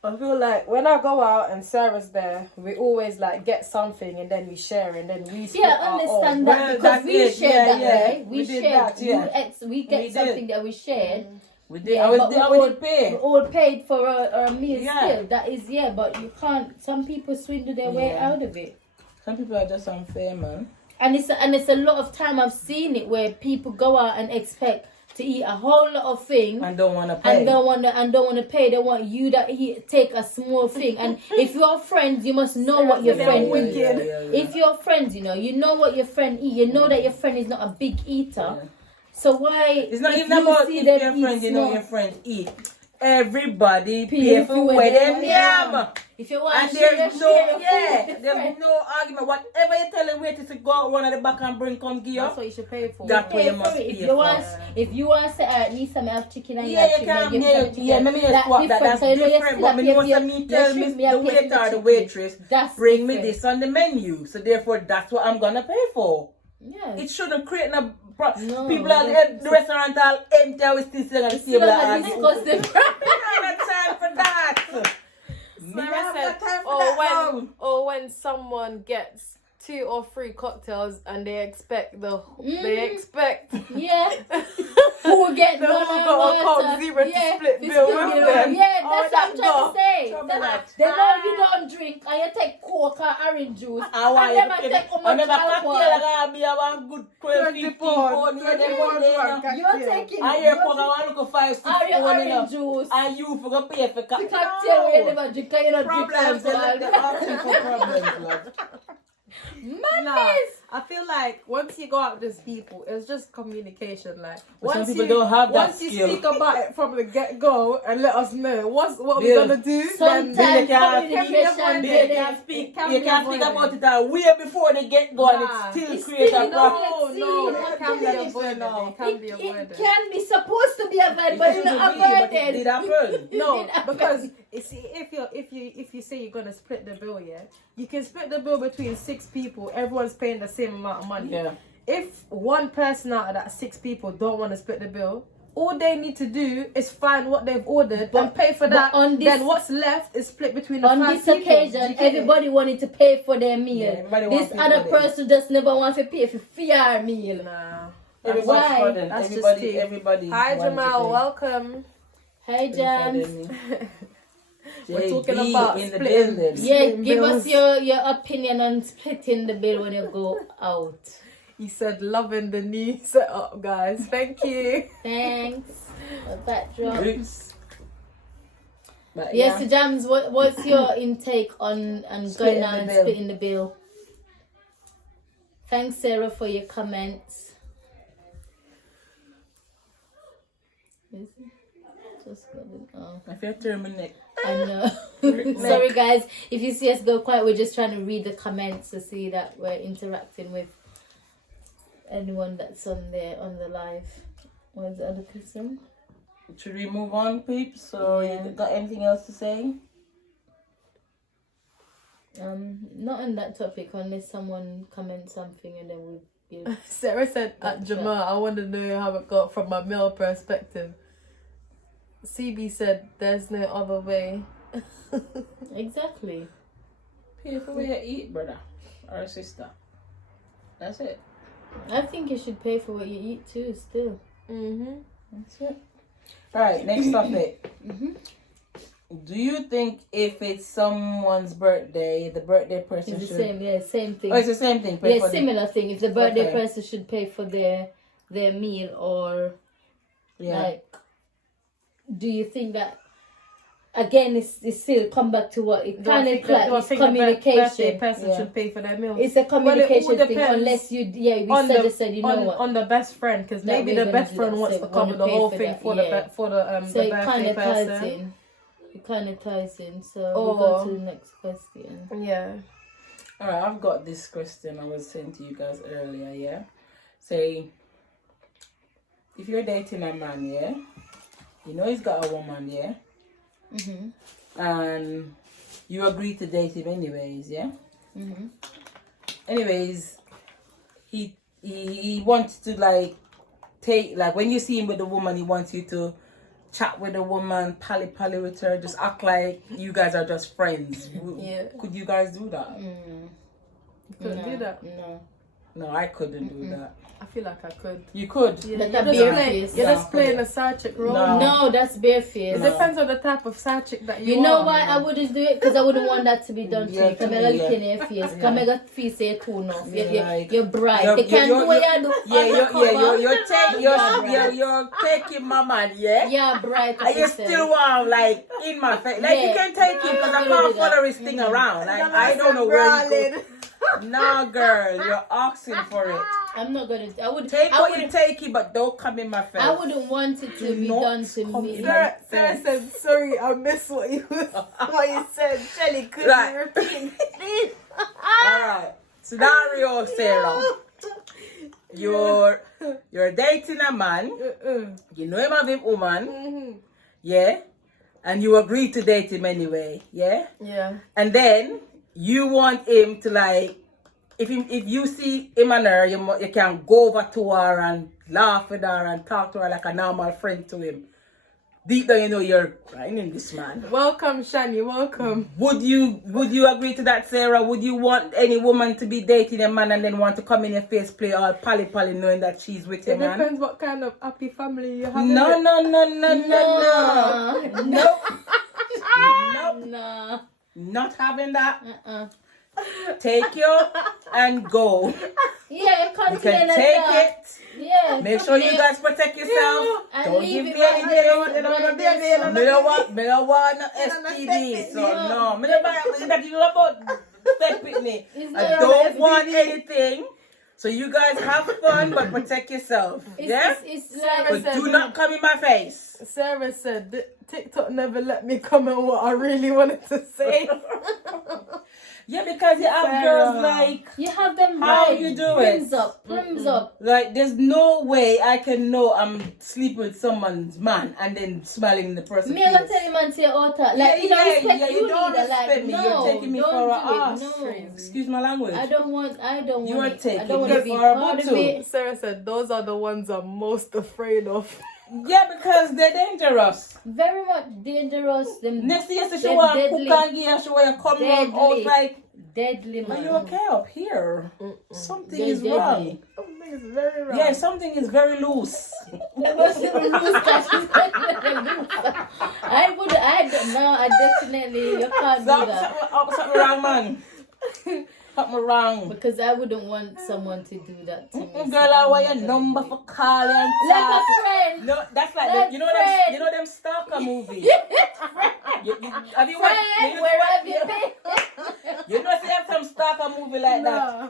I feel like when I go out and Sarah's there, we always like get something and then we share and then we split Yeah, I our understand own. that Well, because that's we it. shared Yeah, that yeah. way. We did shared. that, yeah. We get We did. something that we shared. We did. Yeah, I but was we did pay. all paid for our meal Yeah. still. That is but you can't. Some people swindle their way Yeah. out of it. Some people are just unfair, man. And it's a lot of time I've seen it where people go out and expect to eat a whole lot of things And don't want to pay. and don't want to pay. They want you to take a small thing. And if you're friends, you must know what your Sarah friend said eats. they're wicked. If you're friends, you know what your friend eat. You know that your friend is not a big eater. Yeah. So why? It's not if even you about see if them your eat friends, you know small- your friends eat. Everybody Pay pay for for where where they them want. yam. If you want And to share, there's share no, your food yeah, with there's friends. no argument. Whatever you tell them waiters to go out, run at the back and bring, come give you. That's what you should pay for. That way Pay you must for it. pay If you for want, it. if you want to say, need some have chicken and Yeah, you chicken, can. give Yeah, some chicken. yeah. Maybe just swap that. different. That's So you know you different. still But have me to know pay some for me your tell shrimp, me you the have to pay waiter for or the chicken. waitress That's bring me different. this on the menu. So therefore, that's what I'm gonna pay for. Yeah. It shouldn't create no. No, People are that's- the restaurant all empty. We still sitting on the Still table. have and to argue. discuss the I don't have time for that. Me Sarah not said, have time for that now. or when someone gets 2 or 3 cocktails and they expect Yeah. Who will get The none who of got a water? Coke Zero to Yeah, split to bill split with bill. them. Yeah, Oh, that's what I'm that trying go. to say. Trouble That- that. They know you don't drink and you take Coke or orange juice. I want and never take how I much never alcohol. cocktail. I gotta be about good 12, 15 pounds. Yeah, them one day, you know. You're taking I hear Coke, I want to look 5, 6 or your pounds, you know. orange juice. And you for go pay for The cocktail where you No. never drink and you don't drink Problems, they let the alcohol. option for problems, love. Nah, I feel like once you go out with these people, it's just communication. Like But some once people you don't have that once you skill. speak about it from the get go and let us know what Yeah. we're gonna do, Sometimes then you can't communication, They they can don't speak. can You be can speak avoided. about it way before they get going. Nah. It still It's creates still a in problem. all- no, See, it can be that's avoided. now. It can be It avoided. can be supposed to be avoided, but it's not But it avoided. did happen. No, It happen. because you see, if you say you're gonna split the bill, yeah, you can split the bill between 6 people. Everyone's paying the same amount of money. Yeah. If one person out of that 6 people don't want to split the bill, all they need to do is find what they've ordered and pay for but that. on this- Then what's left is split between the On 5 this people. occasion, Do you get it? everybody wanted to pay for their meal. Yeah, everybody This want to other pay for person just never want to pay for their meal. Nah. Everybody's Why? burden. That's just Everybody, tea. everybody. Hi wanted to Jamal, pay. welcome. Hey, Jams. We're talking JB about in the splitting. building. Yeah, Splitting give bills. us your opinion on splitting the bill when you go out. He said loving the new setup, guys. Thank you. Thanks. A backdrop. Oops. But Yes, so Jams, what's your intake on Splitting going out the and bill. splitting the bill? Thanks, Sarah, for your comments. Just going on. if you terminate, I know. Sorry, guys. If you see us go quiet, we're just trying to read the comments to see that we're interacting with anyone that's on the live. What's the other person? should we move on, peeps? So Yeah. you got anything else to say? Not on that topic unless someone comments something and then we give. Sarah said at That's Jamal, I want to know how it got from my male perspective. CB said there's no other way. Exactly. Pay for what you eat, brother or sister. That's it. I think you should pay for what you eat too. Still. That's it. All right, next topic. Do you think if it's someone's birthday, the birthday person It's the should... same. Yeah, same thing. Oh, it's the same thing. Pay Yeah, for the- similar thing. If the birthday Okay. person should pay for their meal, or Yeah. like, do you think that again? It's still come back to what it kind of like it's birthday communication. person Yeah. should pay for their meal. It's a communication thing, depends unless you we on the- said you know what. on the best friend, because That maybe we're the gonna best do friend that, wants so to we cover wanna the pay whole for thing that, for yeah. the So it kind birthday of ties person. in. It kind of ties in. So we'll go to the next question. Yeah. All right, I've got this question I was saying to you guys earlier, yeah? Say, if you're dating a man, yeah? You know he's got a woman, yeah? And you agree to date him anyways, yeah? Anyways, he wants to, like, when you see him with the woman, he wants you to chat with the woman, pally with her, just act like you guys are just friends. Yeah. Could you guys do that? Couldn't do that. No. No, I couldn't do that. I feel like I could. You could. Yeah, Like you're a just bare playing, face. you're Yeah, just playing a side chick role. No. No, that's bare It face. No. depends on the type of side chick that you You know are. why I wouldn't do it? Because I wouldn't want that to be done to Yeah, me. Come to here, me, look yeah. in your face. Come here, feel say too enough. Like, You're bright. you're- You can't you're- do what you do. you're taking my man, yeah? Yeah, bright. And you still want, like, in my face. Like, you Yeah. can take him because I I'm gonna can't do that. follow his thing around. Like, I don't know where you go. Nah, girl, you're asking for it. I'm not gonna. I would. Take I what you would. take it, but don't come in my face. I wouldn't want it to Do be not done to come me. in. Sarah said, sorry, I missed what you said. Shelly, could Right. you repeat it? Alright. Scenario, Sarah. You're dating a man. You know him have a woman. Yeah. And you agree to date him anyway. Yeah. Yeah. And then you want him to, like, if you see him and her, you can go over to her and laugh with her and talk to her like a normal friend to him. Deep down, you know you're grinding this man. Welcome, Shani. Welcome. Would you agree to that, Sarah? Would you want any woman to be dating a man and then want to come in your face, play all pally knowing that she's with your It man? depends what kind of happy family you have. No. No. Nope. Nah. Not having that. Uh-uh. Take you and go. Yeah, You continue can like take that. it. Yeah. Make sure you guys protect yourself. And Don't leave give it me right anything. there. Me don't want no STD. So no. Me don't want that. You know about step with me. It's I not don't STD. want anything. So you guys have fun, but protect yourself. Yeah. It's like. But do not come in my face. Sarah said, TikTok never let me comment what I really wanted to say. Yeah, because you have Sarah. girls like. You have them How right. you do Brims it? up. Brims up. Like, there's no way I can know I'm sleeping with someone's man and then smiling in the person's Me, I'm gonna face. tell you, man, to your altar. Like, Yeah, you don't yeah, respect yeah, you you don't neither. respect Like, me. no, You're taking me don't for a do it. ass. No. Excuse my language. I don't want You are it. I taking don't want me to be for a part of bottle. it. Sarah said, those are the ones I'm most afraid of. Yeah, because they're dangerous. Very much dangerous. Them Next thing you say, she They're want to deadly. cook and give, she want to come Deadly. out like, deadly, are man. you okay up here? Something They're is deadly. wrong. Something is very wrong. Yeah, something is very loose. I definitely, you can't do that. Something wrong, man. Something wrong. Because I wouldn't want someone to do that to me. Girl, I want your number for calling and Like a talk. friend. No, that's like, Like you know friend. them stalker movies. Have you watched? Friend, where have you been? You know, they have some stalker movie like that. Nah.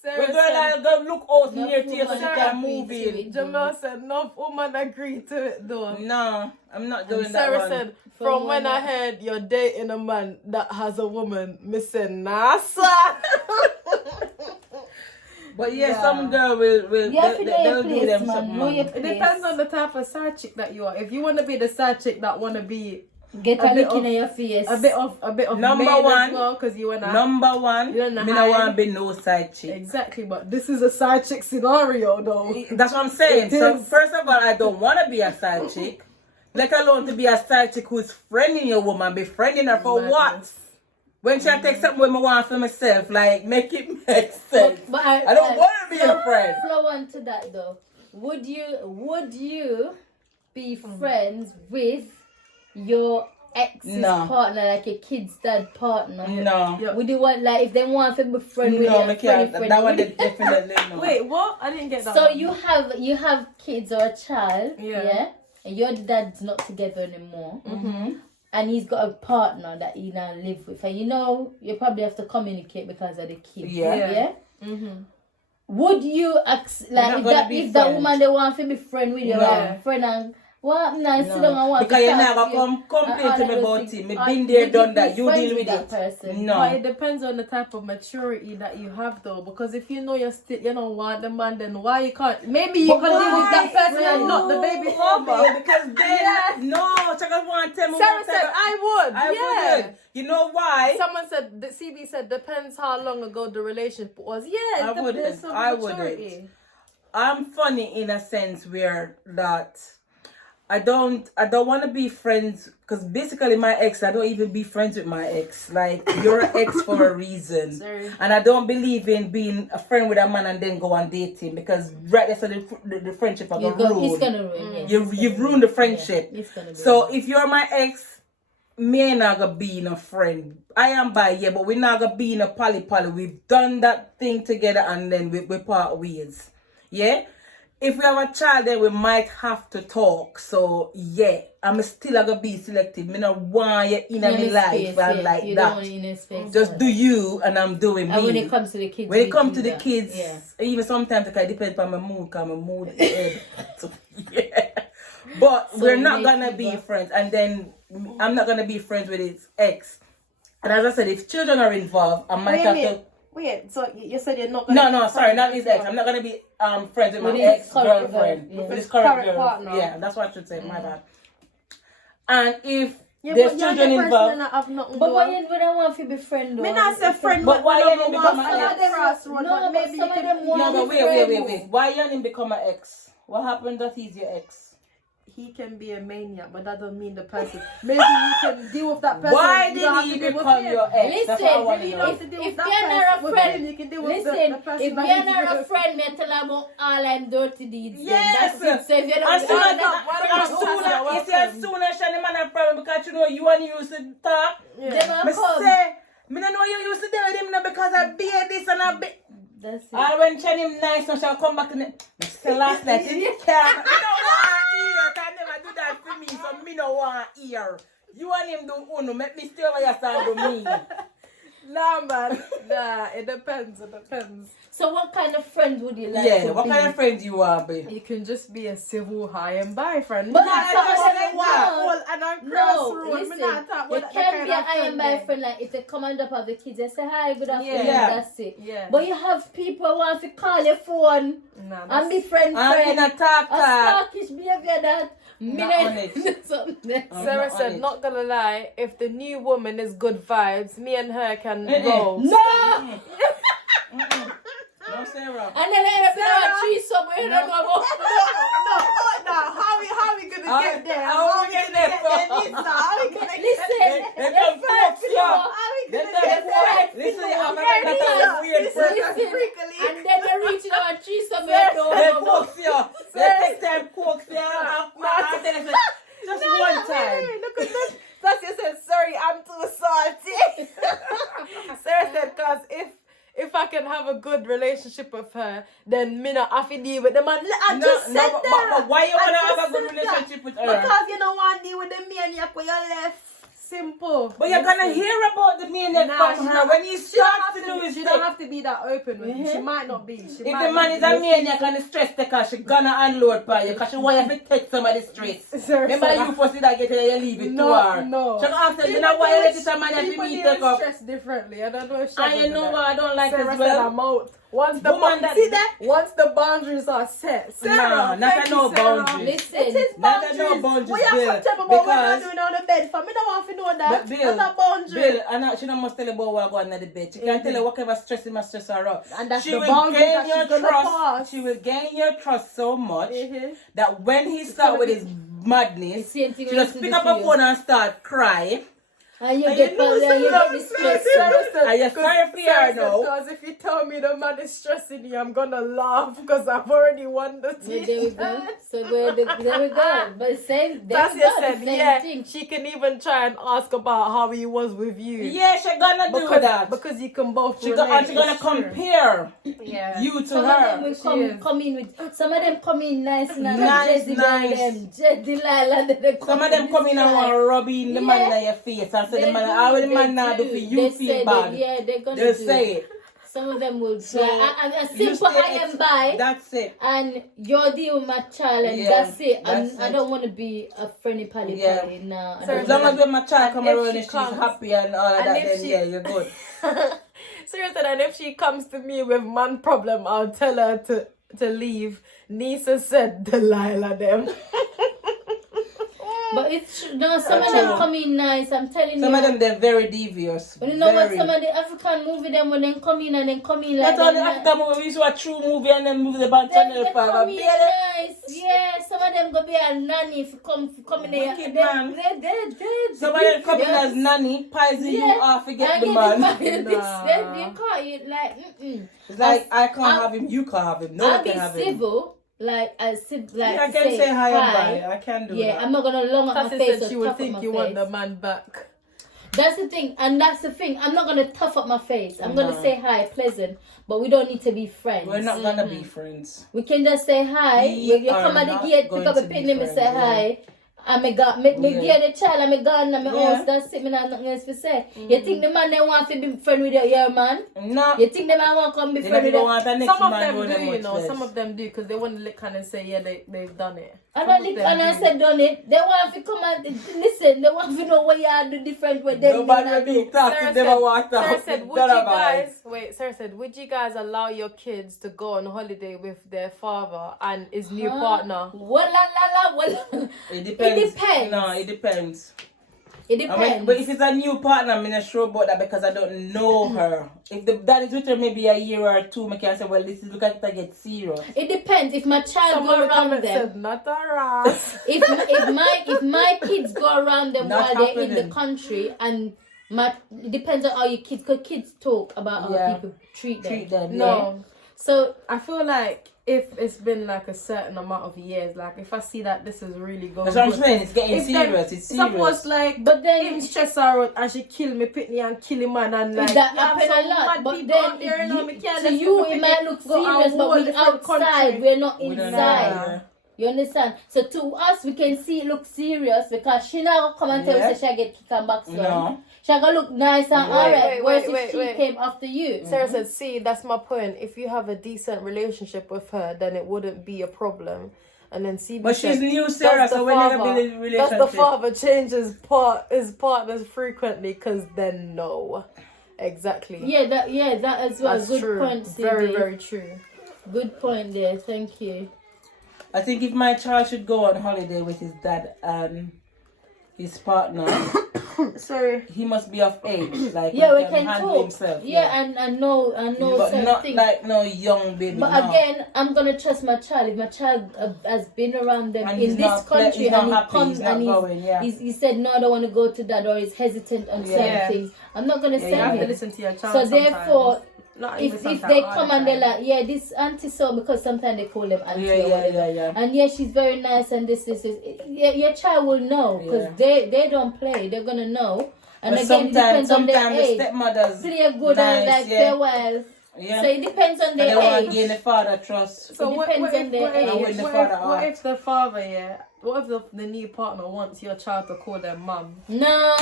Where Sarah girl said, like go look out No near to you so woman you can can agree move to in. it. Jamal said, no woman agreed to it though. No, I'm not doing And that Sarah one. said, From from when when I I- heard you're dating a man that has a woman, me say, nah, sir. But yeah, Yeah. some girl will You have to know your they'll do place, them man. something. Know your man. It depends on the type of side chick that you are. If you want to be the side chick that want to be Get A a bit look of- in your face. a bit of Number maid one. as well, because you wanna Number one, You me don't no hide. want to be no side chick. exactly. But this is a side chick scenario, though. That's what I'm saying. It So is. first of all, I don't want to be a side chick. Let alone to be a side chick who's friending your woman, befriending her for what? When she takes something with me want for myself, like make it make sense. But I don't want to be a friend. Flow on to that though. Would you be friends with your ex's partner, like your kid's dad partner? No. Yeah. Would you want, like, if they want to be friend with No, your I can't. friend, That one would you- definitely no. Wait, what? I didn't get that. So one. you have kids or a child, Yeah. and your dad's not together anymore, Mm-hmm. and he's got a partner that you now live with, and you probably have to communicate because of the kids. Yeah. Yeah. Mm-hmm. Would you not gonna be if that friends. woman they want to be friend with your No. friend and what now sit down and want Because to you're talk not to going you to complain and to all me of about those it. things. Me Or been would there, you done be that. You friends deal with with that it. person? No. But it depends on the type of maturity that you have, though. Because if you know you don't want the man, then why you can't? Maybe you But can deal with that why? person and not the baby Oh, mama. because then, no, Chaka want to tell me Sarah what said, type of- I would. I yeah. wouldn't. You know why? Someone said, the CB said, depends how long ago the relationship was. Yeah, I wouldn't. there's some I maturity. wouldn't. I'm funny in a sense where that I don't want to be friends because basically my ex, I don't even be friends with my ex. Like, you're an ex for a reason. Sorry. And I don't believe in being a friend with a man and then go and date him because right after the friendship I got It's ruined. gonna ruin. Yes, You've ruined the friendship. Yeah, it's gonna be So ruined. if you're my ex, me and I gonna be a friend. I am by yeah, but we're not gonna be in a pally. We've done that thing together and then we part ways. Yeah? If we have a child then we might have to talk. So yeah, I'm still gonna be selective. Me not want you in my life and like you that. Don't want it in a space, Just yeah. do you and I'm doing me. And when it comes to the kids, When it we comes do to the that. kids, yeah. even sometimes it can depend on my mood, because my mood is so, yeah. But So we're you not make gonna be people- friends, and then I'm not gonna be friends with his ex. And as I said, if children are involved, I might have to. Wait, so you said you're not gonna... No, sorry, not his ex. I'm not gonna be friends with my With his ex current girlfriend, girl, yeah. with his Current current girl. partner. Yeah, that's what I should say. My bad. And if Yeah, there's but you're children the person involved, that have nothing But to why do. you don't want to be friend though? Me not say friend, But why number you didn't one, become an some of ex? them crossroad, No, but but maybe some you of can... them want- no, but be wait. friends. Why you didn't become an ex? What happened that he's your ex? He can be a maniac, but that don't mean the person. Maybe you can deal with that person. Why You don't have did he to deal with become him. your ex? That's what I Listen, want Maybe to you don't know. have to deal If with that you're not person. a With friend- him, you can deal with Listen, the person if that you're he's not a with. friend, me tell her about all I'm dirty deeds. Yes. Then that's it. So if you As don't soon want as that, you see, as soon as Shani man have problem because you know you and you used to talk. then Yeah. Me I'll come. say, me don't know you used to deal with him now because I be this and I be. That's it. And when Shani nice, now she'll come back to me. Me say last night, you can't. You don't want to hear. Can never do that for me, so me don't want to hear. You and him do uno, make me stay over your side to me. Nah, man. Nah, it depends. It depends. So what kind of friend would you like Yeah, to what be? kind of friend you want, babe? You can just be a civil high and by friend. But Not that's talk not about what the I wall want. and on No, crossroad. Me listen. not talk You about that can't kind be an of iron by friend. friend like if they come on top of the kids, they say hi, good afternoon, Yeah. that's it. Yeah. But you have people who want to call your phone Nah, and be friend. I'm in a talk. A stalkish behavior that Not on it. something else. Sarah not on said, it. not gonna lie, if the new woman is good vibes, me and her can Mm-mm. roll. No! No, Sarah. And then I end up in a tree somewhere and I go, No, how we gonna How- get there? how we get there, Lisa? How we gonna listen, They your come friend, close, yeah. How we They gonna tell get you, there? listen, I'm Friend, not a weird Listen, person. freakily. and then you reach in a tree somewhere. They coax you. They take time coax you. Just one time. Wait, look at this. Saskia said, sorry, I'm too salty. Sarah said, because if I can have a good relationship with her, then me not have to deal with the man. I just said but that. why you want to I have a just good said that. relationship with her? Because you don't want to deal with the maniac when you left. Simple. But you're gonna hear about the maniac from her when he starts to do his She thing. don't have to be that open with you. She might not be. If the man is a maniac and the stress taker, she gonna unload for you because she want you to take some of the stress. Sarah Remember said you first did that get her, you leave it No, to her. no. She gonna ask her, you know why you let it a man that people me deal take with up? stress differently. I don't know if she And you would do know that. what I don't like Sarah as said well? I'm out. Once the Woman that- see that? Once the boundaries are set. Sarah, not thank a you, no Sarah. boundaries. Listen, It is Not a boundaries. no boundaries, We are Bill, comfortable, but we're not because- doing on the bed. For me, don't want to know that. But Bill, That's a boundary. Bill, and she don't must tell you about what going on the bed. She can tell you whatever stress you must stress her out. And that's she the will boundary gain that your she's gonna trust. pass. She will gain your trust so much Mhm. that when he start with his madness. The same thing She I just used to pick do up to her you. phone and start cry. And you And get you know, you get distressed. And you're sorry for her now. Because if you tell me the man is stressing you, I'm gonna laugh because I've already won the Well, team. there we go. So there we go. But same, there we Tassia go. said, The same yeah, thing. she can even try and ask about how he was with you. Yeah, she gonna do that. Because you can both She relate. and she gonna It's true. compare Yeah. you to Some of them her. will come in with some of them come in nice and Nice. Delilah, they Some of them come in and want to rub in the man in your face and say the man, how will the man now do for you feel bad? They're gonna They'll do say it. it. Some of them will So, a You simple stay I am by That's it. and you're deal with my child and Yeah, that's it. that's And I it. don't want to be a friendly pally Yeah. pally. Nah, I So don't As long wanna- as when my child And come if around she and she's comes- happy and all of and that, if then she- yeah, you're good. Seriously, and if she comes to me with man problem, I'll tell her to leave. Nisa said Delilah them. But it's no, some of True. them come in nice. I'm telling Some you. of them, they're very devious. But you know what? Very. Some of the African movie them when they come in and then come in like Not only them, African movie, we used to watch true movie and then movie the band Channel they 5. come in Baby, nice. Yeah, some of them go be a nanny if come in there. Wicked man. They Some of them come in yes. as nanny, pies you Yeah. off, forget I the get man. Nah. You can't you like It's like, I can't I'll- have him, you can't have him, no I'll one be can have him. civil, like Yeah, I can say hi and bye, I can do Yeah, that. I'm not gonna long up my Tassie face said or she would tough up think my you face. want the man back. That's the thing, and that's the thing. I'm not gonna tough up my face. I'm gonna No. say hi, pleasant, but we don't need to be friends. We're not gonna be friends. We can just say hi. We When you are come at the not gate, pick going up a to be pin and me say friends, yeah. hi. And me got me Yeah. get the child and me gone and me Yeah. house. That's it. Me not nothing else to say. You think the man they want to be friend with your man? No, You think the man want to come be they friend don't with even you? want the next Some of man them going do, them you much know. less. Some of them do because they want to lick hand and say, yeah, they've done it. And Some I of lick them and I do. said done it. They want to come and listen. They want to know what you do different with them. Nobody they will do. be talking, never walk out. Sarah said, would you guys would you guys allow your kids to go on holiday with their father and his new partner? Well, It depends. It depends. No, it depends. It I mean, depends. but if it's a new partner, I'm not sure about that because I don't know her. If the dad is with her maybe a year or two, I can say, well, this is look like it get serious. It depends. If my child Someone go in the around comments them, said, not a ras. if my kids go around them Not while they're in the happening. country, and it depends on how your kids, because kids talk about how Yeah. people treat them. Treat them. No. So I feel like if it's been like a certain amount of years, like if I see that this is really going That's what I'm good, saying. It's getting if serious. It's serious. Suppose like, But then- him stress her out and she kill me, Pitney and kill him man and like that you have happen a some lot. mad But people then out there, you know, me can't to let you people it might look go a serious, but whole we different outside. country. We're not We don't know. inside. Yeah. You understand? So to us, we can see it look serious because she not come and tell Yeah. us she get kicked and back. No. She gonna look nice and Wait, alright. Whereas wait, if she wait. came after you, Sarah said, see, that's my point. If you have a decent relationship with her, then it wouldn't be a problem. And then CB But she's said, new, Sarah, does the so we're never father- building a relationship. Does the father change his partners frequently? Because then no. Exactly. yeah, that as well. That's Good true. point, Very, CB. very true. Good point there. Thank you. I think if my child should go on holiday with his dad and his partner, Sorry. he must be of age. Like Yeah, we he can handle talk. himself. Yeah, and know but certain not things. like no young baby. But no. again, I'm gonna trust my child. If my child has been around them And in he's this not country he's not and he happy, comes he's not and going, yeah. he said no, I don't want to go to that, or he's hesitant on certain Yeah. things, I'm not gonna Yeah, you have send to him. listen to your child. So sometimes. therefore, Not even if sometimes, they all come the and they're time. like, yeah, this auntie so, because sometimes they call them auntie or Yeah, whatever. yeah. And yeah, she's very nice and this. Yeah, your child will know because Yeah. they don't play. They're gonna know. And But again, it depends on their sometimes the age. stepmothers Play good nice, and like yeah. play well. Yeah. So it depends on And they their want to age. gain the father trust. So It what, depends what on if, their what if, age. And with the what father if, what heart. if the father, yeah, what if the new partner wants your child to call their mum? No,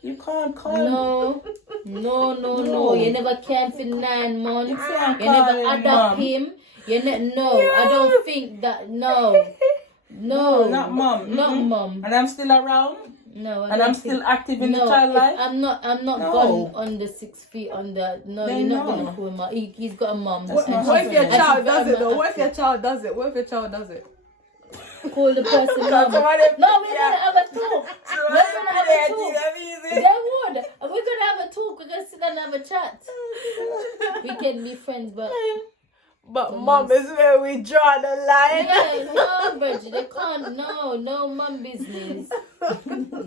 You can't call no. You never came for 9 months. You can't You call never him adopt mom. him. No, I don't think that. No, not mom. not Mm-mm. mom. And I'm still around. No, I And don't I'm think- still active in the No, child if life. I'm not No. gone on the 6 feet on the. No, Then you're not no. gonna call him. He's got a mom. That's and not What she's- if your And child she's does very it though? What if your active. child does it? What if your child does it? Call the person mom. No, we're gonna have a talk. We're gonna have a talk. They would. We're gonna have a talk. We're gonna sit down and have a chat. We can be friends, but But mom is where we draw the line. Yeah, no, Virgin, they can't. No mum business.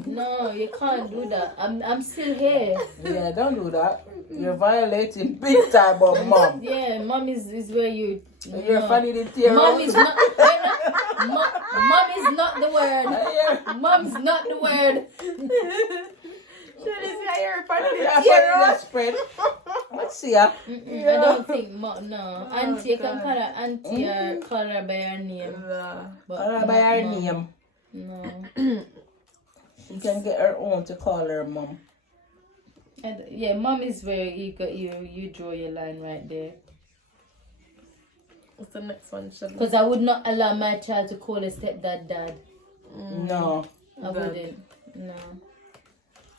No, you can't do that. I'm still here. Yeah, don't do that. You're violating big time of mom. Yeah, mum is where you. You're funny to tear Mom out. is not. Mum is not the word. Mom's not the word. You're funny Yeah, to funny tear that up. spread. Let's see ya. I don't think no. Auntie, you can call her auntie or call her by her name. But Call her by her mom, name. No. She can get her own to call her mom. Yeah, mom is where you draw your line right there. What's the next one, Shelly? Because I would not allow my child to call a stepdad dad. No. I wouldn't. No.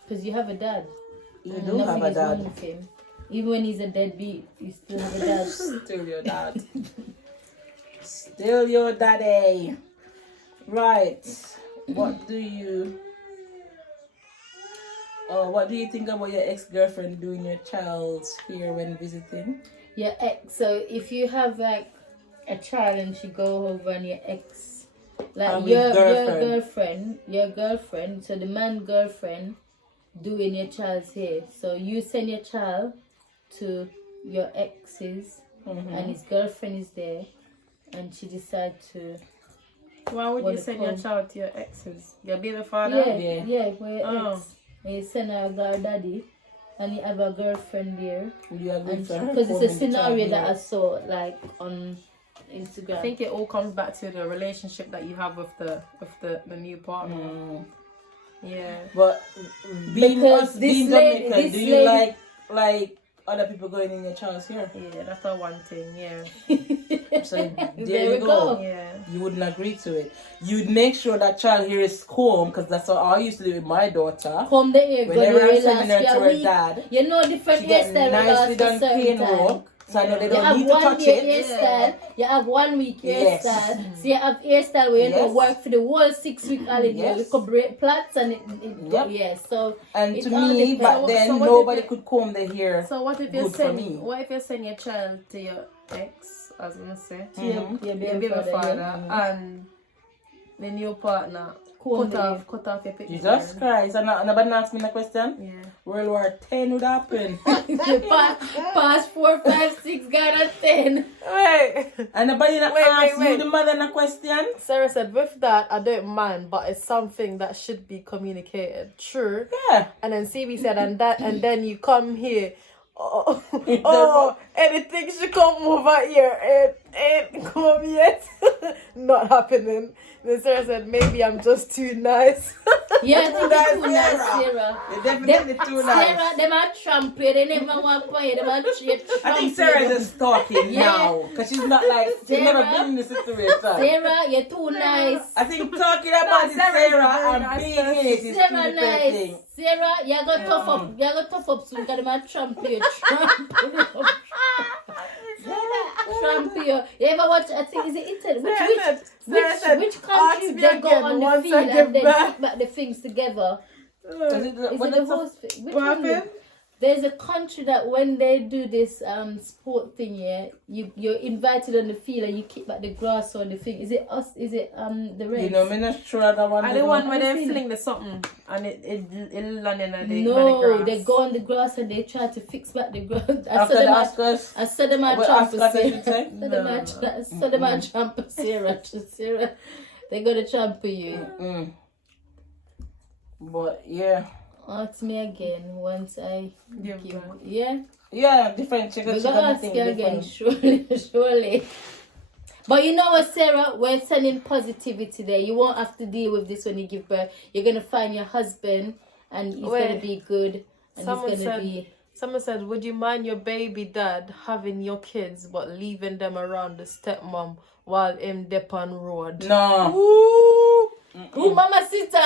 Because you have a dad. You And do have nothing a is wrong dad. with him. Even when he's a deadbeat, you still have a dad. Still your dad. Still your daddy. Right. What do you think about your ex-girlfriend doing your child's hair when visiting? Your ex. So if you have like a child and she go over and your ex, like with your girlfriend. So the man girlfriend doing your child's hair. So you send your child to your ex's, and his girlfriend is there, and she decides to. Why would What you it send your called? child to your exes? Your baby father? Yeah, for your Oh. ex. And you send her daddy, and you have a girlfriend there. Would you agree for her? Because it's a combing the scenario child that I hair? saw like on Instagram. I think it all comes back to the relationship that you have with the new partner. Mm. Yeah. But being Because being this lady- Jamaican, this do you lady- like other people going in your child's hair? Yeah, that's the one thing, yeah. So there There you we go. go. Yeah. You wouldn't agree to it. You'd make sure that child hair is combed, because that's what I used to do with my daughter. Comb the hair, go Whenever there, I'm sending her last to her week. dad, You know different she get hairstyle nicely lasts done a certain clean time. work, so I know they You don't have need to one touch day it. hairstyle, you have 1 week Yes. hairstyle, so you have hairstyle where you don't Yes. work for the whole 6 week holiday. Yes. You could break plaits and it Yep. yeah. So And it to all me, depends. back then, So what nobody if it- could comb the hair. So what if you Good for me. send your child to your ex, I was gonna say, to your your baby baby father, yeah. and the new partner Comb cut off your picture? Jesus Christ. And nobody asked me a question. Yeah. World War 10 would happen. Past 4, 5, 6, got a 10. Wait. And nobody not Wait, ask wait. you the mother a question. Sarah said, with that, I don't mind, but it's something that should be communicated. True. Yeah. And then CB said, and then you come here. Oh, anything should come over here. It ain't come yet. Not happening. Then Sarah said, maybe I'm just too nice. Yeah, I think it's too nice, Sarah. Sarah. You're definitely too nice. Sarah, them are tramp you. They never want to you. Them are tramp I think Sarah's just talking Yeah. now, because she's not like, she's never Sarah. been in the situation. Sarah, you're too nice. I think talking about it, Sarah's Sarah, very and nice being in it is two Sarah, different nice. things. Sarah, you got tough up. You got tough up soon because them are tramp you. Tramp you. You ever watch, I think, is it Italy? Which country they go on the field and then put back the things together? Is it the- Is what it the is the- host? Which What one? happened? There's a country that when they do this sport thing, yeah, you're invited on the field and you kick back the grass or the thing. Is it us? Is it the Reds? You know, me not sure that one. And they the go- one where they seen it. fling the something and it land in the No, grass. they go on the grass and they try to fix back the grass. After the Oscars, I saw them at What tramp Oscars I Sarah. should say? I saw them at tramp Sarah. Sarah, they gonna tramp you. Mm. But yeah, Ask me again once I Give give. back. Yeah. yeah, different. She We're got gonna ask you again, surely. But you know what, Sarah? We're sending positivity there. You won't have to deal with this when you give birth. You're gonna find your husband, and he's Wait. gonna be good, and Someone he's gonna said- be. Someone said, would you mind your baby dad having your kids but leaving them around the stepmom while him dip on road? No. Ooh, Mama Sita.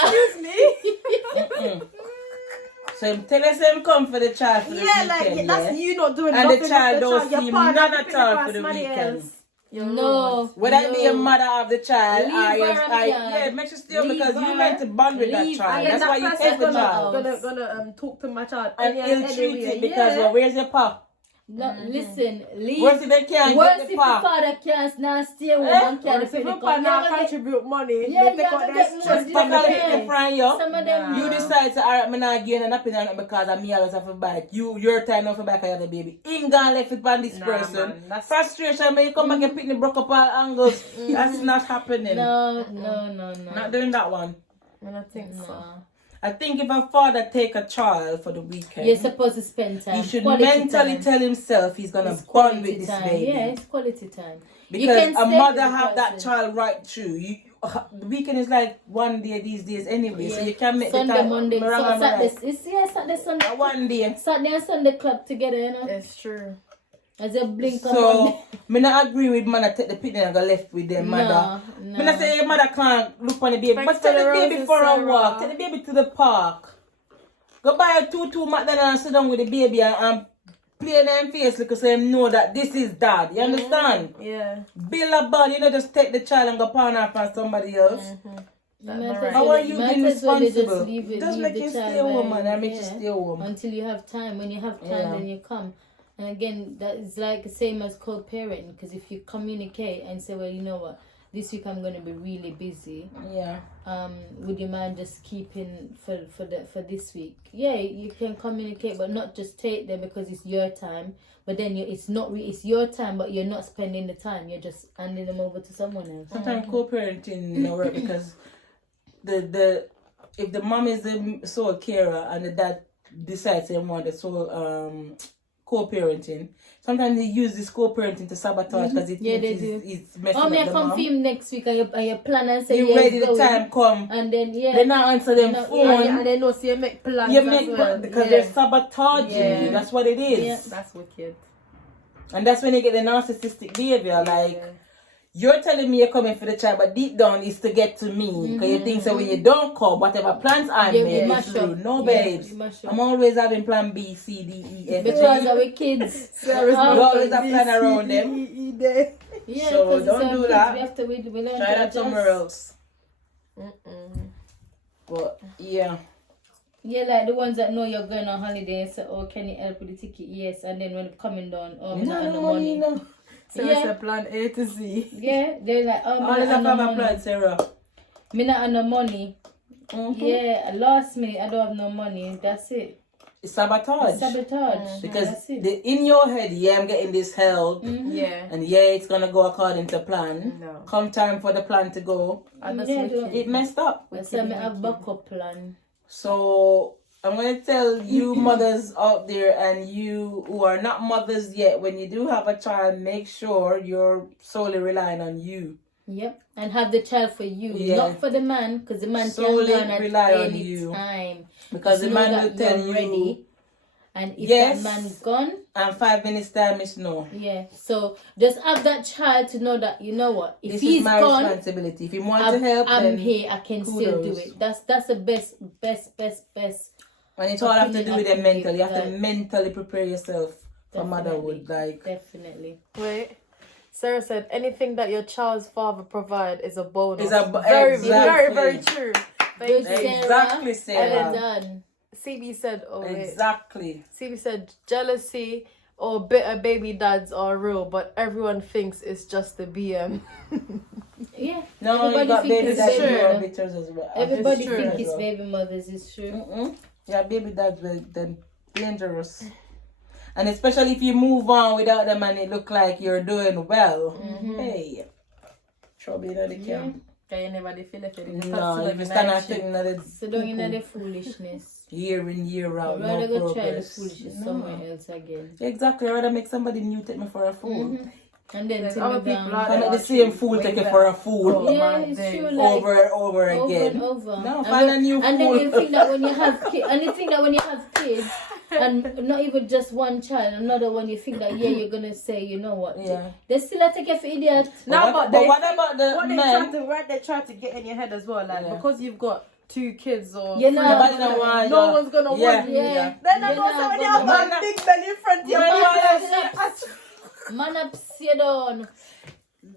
So him tell us him come for the child for the weekend, yeah? you not doing And the nothing child with don't Your see him partner none to at pick all up for the somebody weekend. else. You're No. Would I be a mother of the child? Leave Or her yes, alone. yeah, make sure stay home Leave because you her. meant to bond with that Leave child. her. And That's that why you person take the child. gonna talk to my child And yeah, ill treat anyway, it because, yeah. well, where's your pa? No, listen, leave. Worse if they can't Worse get if the the park. father can't now stay home and can't If pay the you car. now contribute money, Yeah, they you take have out to their get more stress. Just take a Yeah. lick in front, yo. Some of them. You decide to, alright, I'm not getting nothing because I'm me always have a bike. Your time off a bike, I have a baby. Ain't gonna left it on this Nah, person. man, that's- Frustration, man, you come back and pick the broke up all angles. That's not happening. No. Not doing that one. I don't think so. No. I think if a father take a child for the weekend, You're supposed to spend time. he should Quality mentally time. tell himself he's gonna It's bond quality with this time. baby. Yeah, it's quality time. You Because can a stay mother with the have that person. child right through. The weekend is like one day these days anyway, so Yeah. you can make Sunday, the time. Monday, Me wrong, am I Saturday. right? It's Saturday, Sunday. One day. Saturday and Sunday club together, you know. It's true. As a blink on So, Monday. me not agree with man that take the picnic and go left with their mother. No. Me not say your mother can't look on the baby, Thanks but take for the the baby roses, for a Sarah. walk. Take the baby to the park. Go buy a 2-2 McDonald's and sit down with the baby and play them face because they know that this is dad. You understand? Yeah. Build a bond, you know, just take the child and go pawn off on somebody else. How are you being responsible? Just make you stay home, man. I make you stay home. Until you have time. When you have time, Yeah. then you come. And again, that is like the same as co-parenting. Because if you communicate and say, well, you know what, this week I'm going to be really busy. Yeah. Would you mind just keeping for this week? Yeah, you can communicate, but not just take them because it's your time. But then it's your time, but you're not spending the time. You're just handing them over to someone else. Sometimes co-parenting no work because if the mom is the sole carer and the dad decides they want the sole co-parenting, sometimes they use this co-parenting to sabotage because it's messing Oh, up me I the come mom. film next week and you plan and say You ready, the time come. and then They not answer them Yeah, phone. And they know, so you make plans You as make well. because Yeah. they're sabotaging Yeah. you. That's what it is. Yeah. That's wicked. And that's when you get the narcissistic behavior. Like, Yeah. you're telling me you're coming for the child, but deep down is to get to me. Because you think so when you don't come, whatever plans I Yeah, made mash is through. up. No, Yeah, babes. you mash up. I'm always having plan B, C, D, E, F, G. because our kids. Sarah's Oh, We always have plan around them. Yeah, So because don't it's our do kids. that. We have to we learn Try to that somewhere adjust. else. But, yeah. Yeah, like the ones that know you're going on holiday and say, oh, can you help with the ticket? Yes, and then when it's coming down, oh, I'm not on the money. No. So Yeah. it's a plan A to Z. Yeah, they're like, oh, Always I'm have not on a the plan, money. Sarah. Me not on the money. Mhm. Yeah, last minute I don't have no money. That's it. It's sabotage. Sabotage. Because That's it. in your head, yeah, I'm getting this help. Yeah. And yeah, it's gonna go according to plan. No. Come time for the plan to go, And that's Yeah, wicked. it messed up. That's why I have backup plan. So I'm gonna tell you mothers out there and you who are not mothers yet, when you do have a child, make sure you're solely relying on you. Yep, and have the child for you, Yeah. not for the man, because the man Solely can run rely at on any you. time. Because the Just know man that will tell you're you, ready. And if yes. that man's gone, and 5 minutes time is no. yeah. So just have that child to know that you know what, if This he's is my gone, responsibility. If you want to help, I'm then here. I can still do kudos. it. That's the best. And it's all have to do with the opinion I can mental. give, You have to like, mentally prepare yourself for Definitely. motherhood. Like, Definitely. Wait. Sarah said, anything that your child's father provide is a bonus. Is a very, exactly. very true. Good, Thank you. Exactly, Sarah. Sarah. Well done. CB said, oh wait. exactly. CB said, jealousy or bitter baby dads are real, but everyone thinks it's just the BM. Yeah. No, you Everybody got think baby it's dads true. who are bitters as well. Everybody true think as it's well. baby mothers. It's true. Yeah, baby dads were then dangerous. And especially if you move on without them and it look like you're doing well. Hey, trouble in the camp. Can you never feel it? No, if you stand and think another So don't you know the foolishness. year in, year out, I'd rather no go try the progress. foolishness No. somewhere else again. Exactly, I'd rather make somebody new take me for a fool. And then Like till other me people down. are Can there make the same fool take you for a fool. Oh, Yeah, my it's days. true. Like, Over and over over again. and over. No, And find when- a new and fool. then you think that when you have kids, and you think that when you have kids, and not even just one child, another one, you think that you're gonna say, you know what? Yeah. They still take you for idiot. No, But but what about the what men? they try to get in your head as well, like Yeah. because you've got 2 kids or You know, three, Nobody don't want no you. one's gonna Yeah. want you. Yeah. Then I You're know not somebody gonna have want- a big belly in front of your Man, man. why Man up, sit down.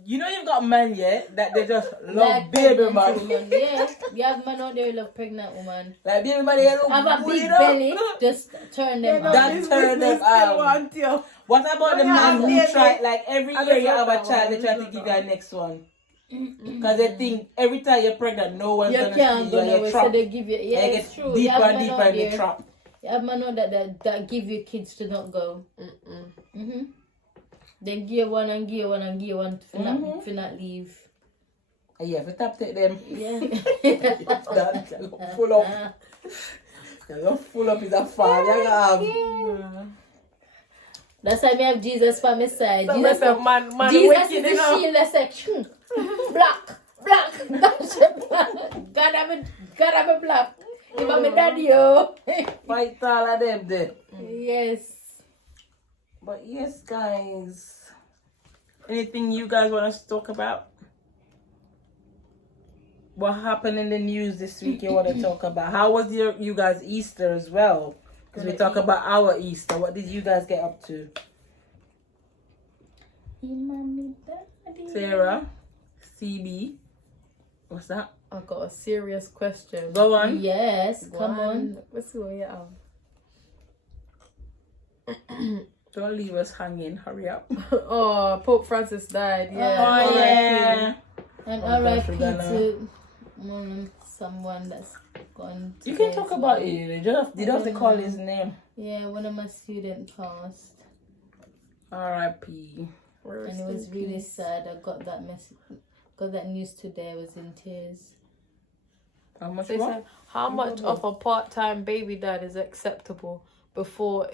You know you've got man, yeah, that they just love Like baby pregnant man. woman. Yeah, you have man out there who love pregnant woman. Like baby man, they look Have a good, big you know? belly, just turn them Yeah, on. That this turn business them still out. want you. What about the Yeah, man who baby. try, like every I year you just have love a that child, one. they try I to just give love you a next one? Because they think every time you're pregnant, no one's You gonna can't see go you and nowhere, you're so trapped. they give you. Yeah, And you it's get true. You deeper have and man deeper out in the there. trap. You have man out that give you kids to not go. They give one and give one and give one for not leave. And you have to tap take them. Yeah. That full up. You're full up is a farm. You have. That's why I have Jesus by my side. So Jesus, myself, man Jesus wicked, is the you know. shield that's like black. God have a black. If I'm a daddy, yo. Fight all of them there. Yes. But yes, guys. Anything you guys want us to talk about? What happened in the news this week you want to talk about? How was you guys' Easter as well? Because we talk about our Easter. What did you guys get up to? Sarah? CB? What's that? I got a serious question. Go on. Yes, come on. Let's see what you have. Don't leave us hanging. Hurry up. Oh, Pope Francis died. Yeah. Oh, yeah. And Oh, gosh, RIP we're gonna- to someone that's gone. You can today talk as about well. it. You don't have to call his name. Yeah, one of my students passed. R.I.P. And it was really sad. I got that news today. I was in tears. How much They more? said, how much of a part-time baby dad is acceptable before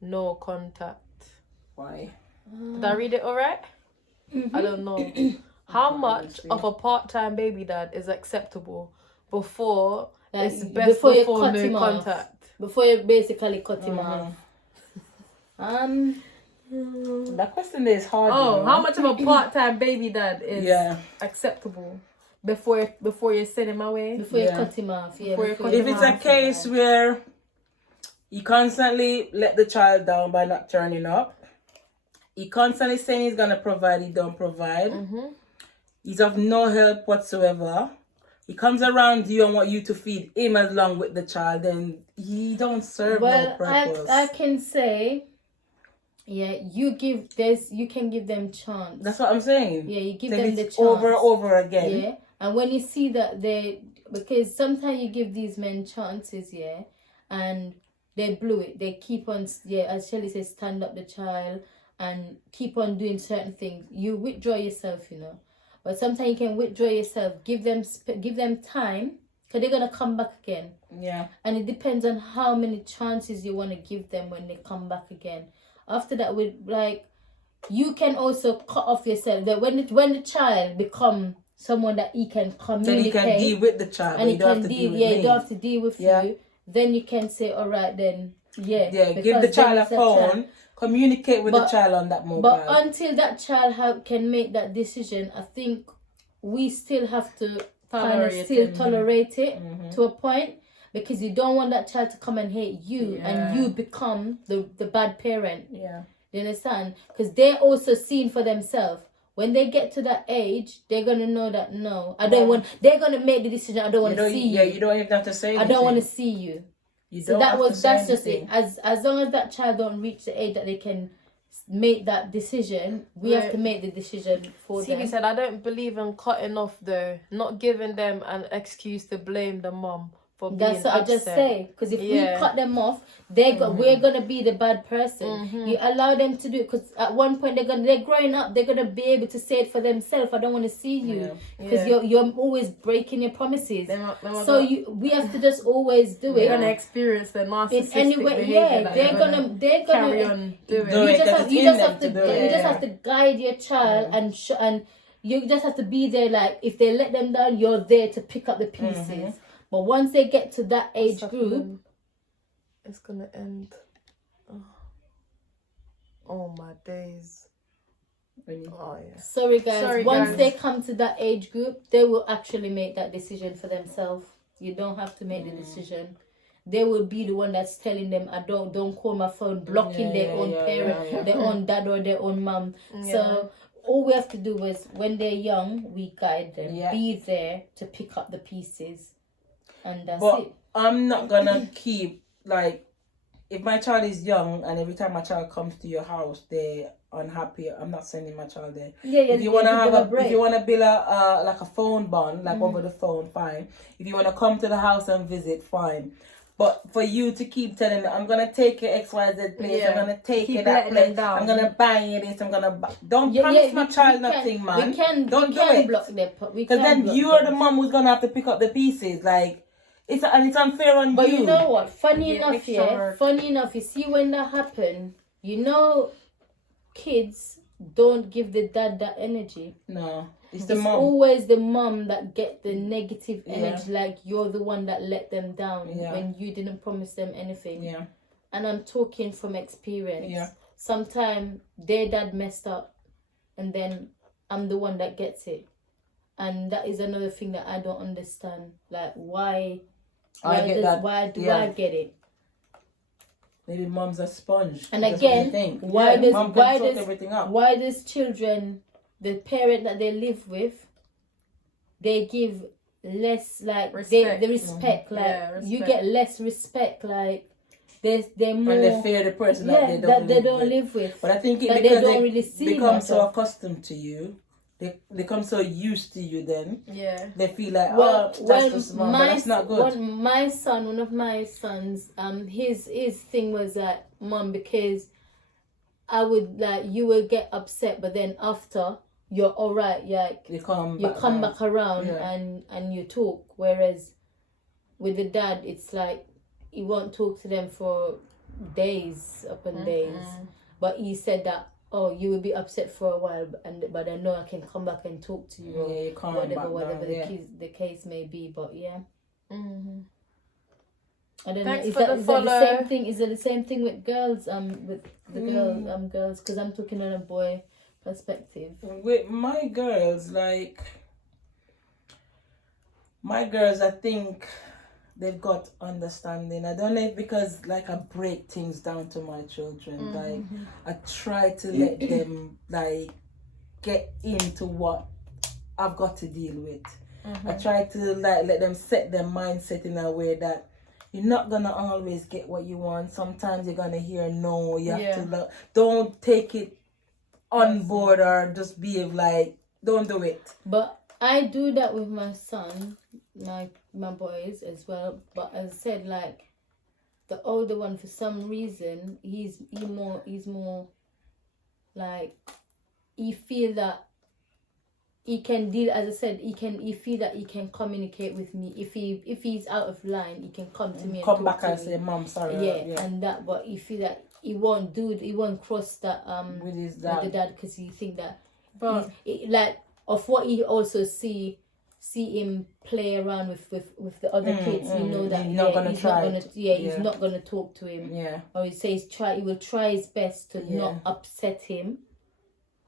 no contact? Why? Did I read it alright? I don't know. How much of a part-time baby dad is acceptable before Like, it's best before you before cut no him off. contact? Before you basically cut him off. That question is hard. Oh, you know? how much of a part-time baby dad is Yeah. acceptable before you send him away? Before you cut him off. Yeah. Before you cut If him it's a off. case where you constantly let the child down by not turning up, he constantly saying he's gonna provide, he don't provide. He's of no help whatsoever. He comes around you and want you to feed him along with the child, then he don't serve no purpose. I can say, yeah, you can give them chance. That's what I'm saying. Yeah, you give Then them the it's chance. over and over again. Yeah, and when you see that because sometimes you give these men chances, yeah, and they blew it. They keep on, yeah, as Shelly says, stand up the child and keep on doing certain things. You withdraw yourself, you know. But sometimes you can withdraw yourself. Give them time, because they're gonna come back again. Yeah. And it depends on how many chances you want to give them when they come back again. After that, you can also cut off yourself. That when the child become someone that he can communicate, Then he can deal with the child. and he don't have to deal with he me. don't have to deal with you. Then you can say, all right, then Yeah, give because the child then a it's that child. phone. Communicate with the child on that mobile. But until that child can make that decision, I think we still have to tolerate it to a point, because you don't want that child to come and hate you and you become the bad parent. Yeah. You understand? Because they're also seeing for themselves. When they get to that age, they're gonna know that they're gonna make the decision. I don't want to see you. Yeah, you don't even have to say I anything. don't want to see you. So that's just it. As long as that child don't reach the age that they can make that decision, we have to make the decision for them. TV said, I don't believe in cutting off though, not giving them an excuse to blame the mom for being That's what upset. I just say. Because if we cut them off, we're gonna be the bad person. You allow them to do it, because at one point they're growing up. They're gonna be able to say it for themselves. I don't want to see you, because you're always breaking your promises. We have to just always do it. They're gonna experience the narcissistic behavior. They're gonna carry on doing. You just have to guide your child and you just have to be there. Like, if they let them down, you're there to pick up the pieces. But once they get to that age group, it's gonna end. Oh my days. Oh yeah. Sorry guys, once they come to that age group, they will actually make that decision for themselves. You don't have to make the decision. they will be the one that's telling them, I don't call my phone, blocking their own parent, their own dad or their own mom. So all we have to do is, when they're young, we guide them, be there to pick up the pieces, and that's it. I'm not gonna keep, like, if my child is young and every time my child comes to your house they're unhappy, I'm not sending my child there. If you wanna if you wanna build a like a phone bond, like over the phone, fine. If you wanna come to the house and visit, fine. But for you to keep telling me, I'm gonna take you XYZ place, I'm gonna take you that place, I'm gonna buy you this, I'm gonna buy... Don't promise my child nothing, man. Don't do it. Because then you're the mom who's gonna have to pick up the pieces. Like, it's unfair on you. But you know what? Funny enough, you see when that happened, you know, kids don't give the dad that energy. No. It's always the mom that get the negative energy, like you're the one that let them down when you didn't promise them anything. Yeah. And I'm talking from experience. Yeah. Sometimes their dad messed up and then I'm the one that gets it. And that is another thing that I don't understand. Like, why do I get it? Maybe mom's a sponge. And again, why does children, the parent that they live with, they give less, like respect. The respect, respect. You get less respect, like they're more, and they fear the person that they don't live with. But I think it because they become so accustomed to you, they become so used to you. Then they feel like, that's just mom, but that's not good. One of my sons, his thing was that, mom, because I would, like, you will get upset, but then after, you're all right, like you come back around and you talk. Whereas with the dad, it's like he won't talk to them for days upon days. But he said that, you will be upset for a while, but I know I can come back and talk to you, or whatever the case may be. But I don't know. Is that the same thing? Is it the same thing with girls? With the girls, because I'm talking on a boy perspective. With my girls, I think they've got understanding. I don't know if because I break things down to my children. I try to let them get into what I've got to deal with. I try to let them set their mindset in a way that you're not gonna always get what you want. Sometimes you're gonna hear no. You have to don't take it on board or just behave don't do it. But I do that with my son, my boys as well. But as I said, the older one, for some reason, he's more he feel that he can deal. As I said, he feel that he can communicate with me. If he's out of line, he can come to me and come back and say, "Mom, sorry." And that. But he feel that he won't cross that with his dad, with the dad, because he think that. But of what he also see him play around with the other kids, you know that he's not gonna talk to him. Or he says he will try his best to not upset him.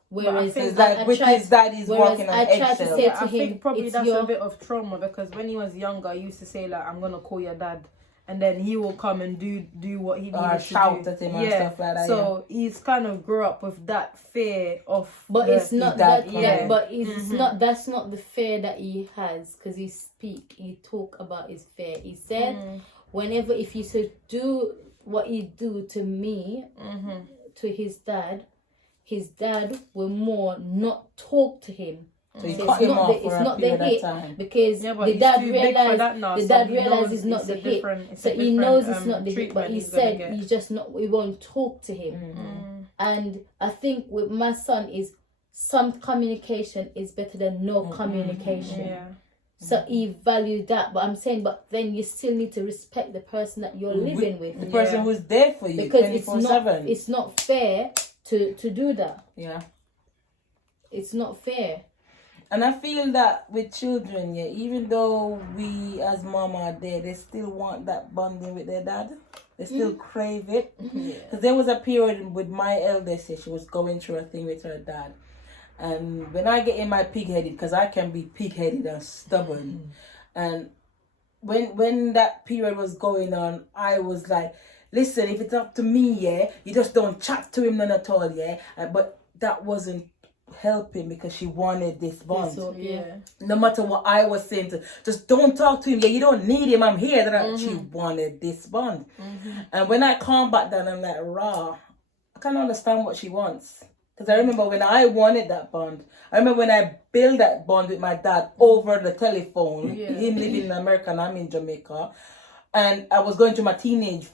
Whereas his dad is walking on eggshells. I think probably that's a bit of trauma, because when he was younger, he used to say I'm gonna call your dad, and then he will come and do what he needs to shout at him and stuff like that. So he's kind of grew up with that fear of. But it's not that. But it's not. That's not the fear that he has, because he talk about his fear. He said, whenever if you should do what he do to me, to his dad will more not talk to him. So you cut him off for a period of time. Because the dad realized it's not the hit. So he knows it's not the hit, but he said he's just not, we won't talk to him. And I think with my son is some communication is better than no communication. So he valued that, but I'm saying, but then you still need to respect the person that you're living with. The person who's there for you, because 24/7. It's not fair to do that. It's not fair. And I feel that with children, even though we as mom are there, they still want that bonding with their dad. They still crave it. Because there was a period with my eldest, she was going through a thing with her dad. And when I get in my pig-headed, because I can be pig-headed and stubborn, and when that period was going on, I was like, listen, if it's up to me, yeah, you just don't chat to him none at all, yeah. But that wasn't helping because she wanted this bond. So, yeah. No matter what I was saying to, just don't talk to him. Yeah, you don't need him. I'm here. That she wanted this bond. And when I calm back down, I'm like, raw. I can't understand what she wants. Because I remember when I wanted that bond. I remember when I built that bond with my dad over the telephone. Him living in America and I'm in Jamaica. And I was going through my teenage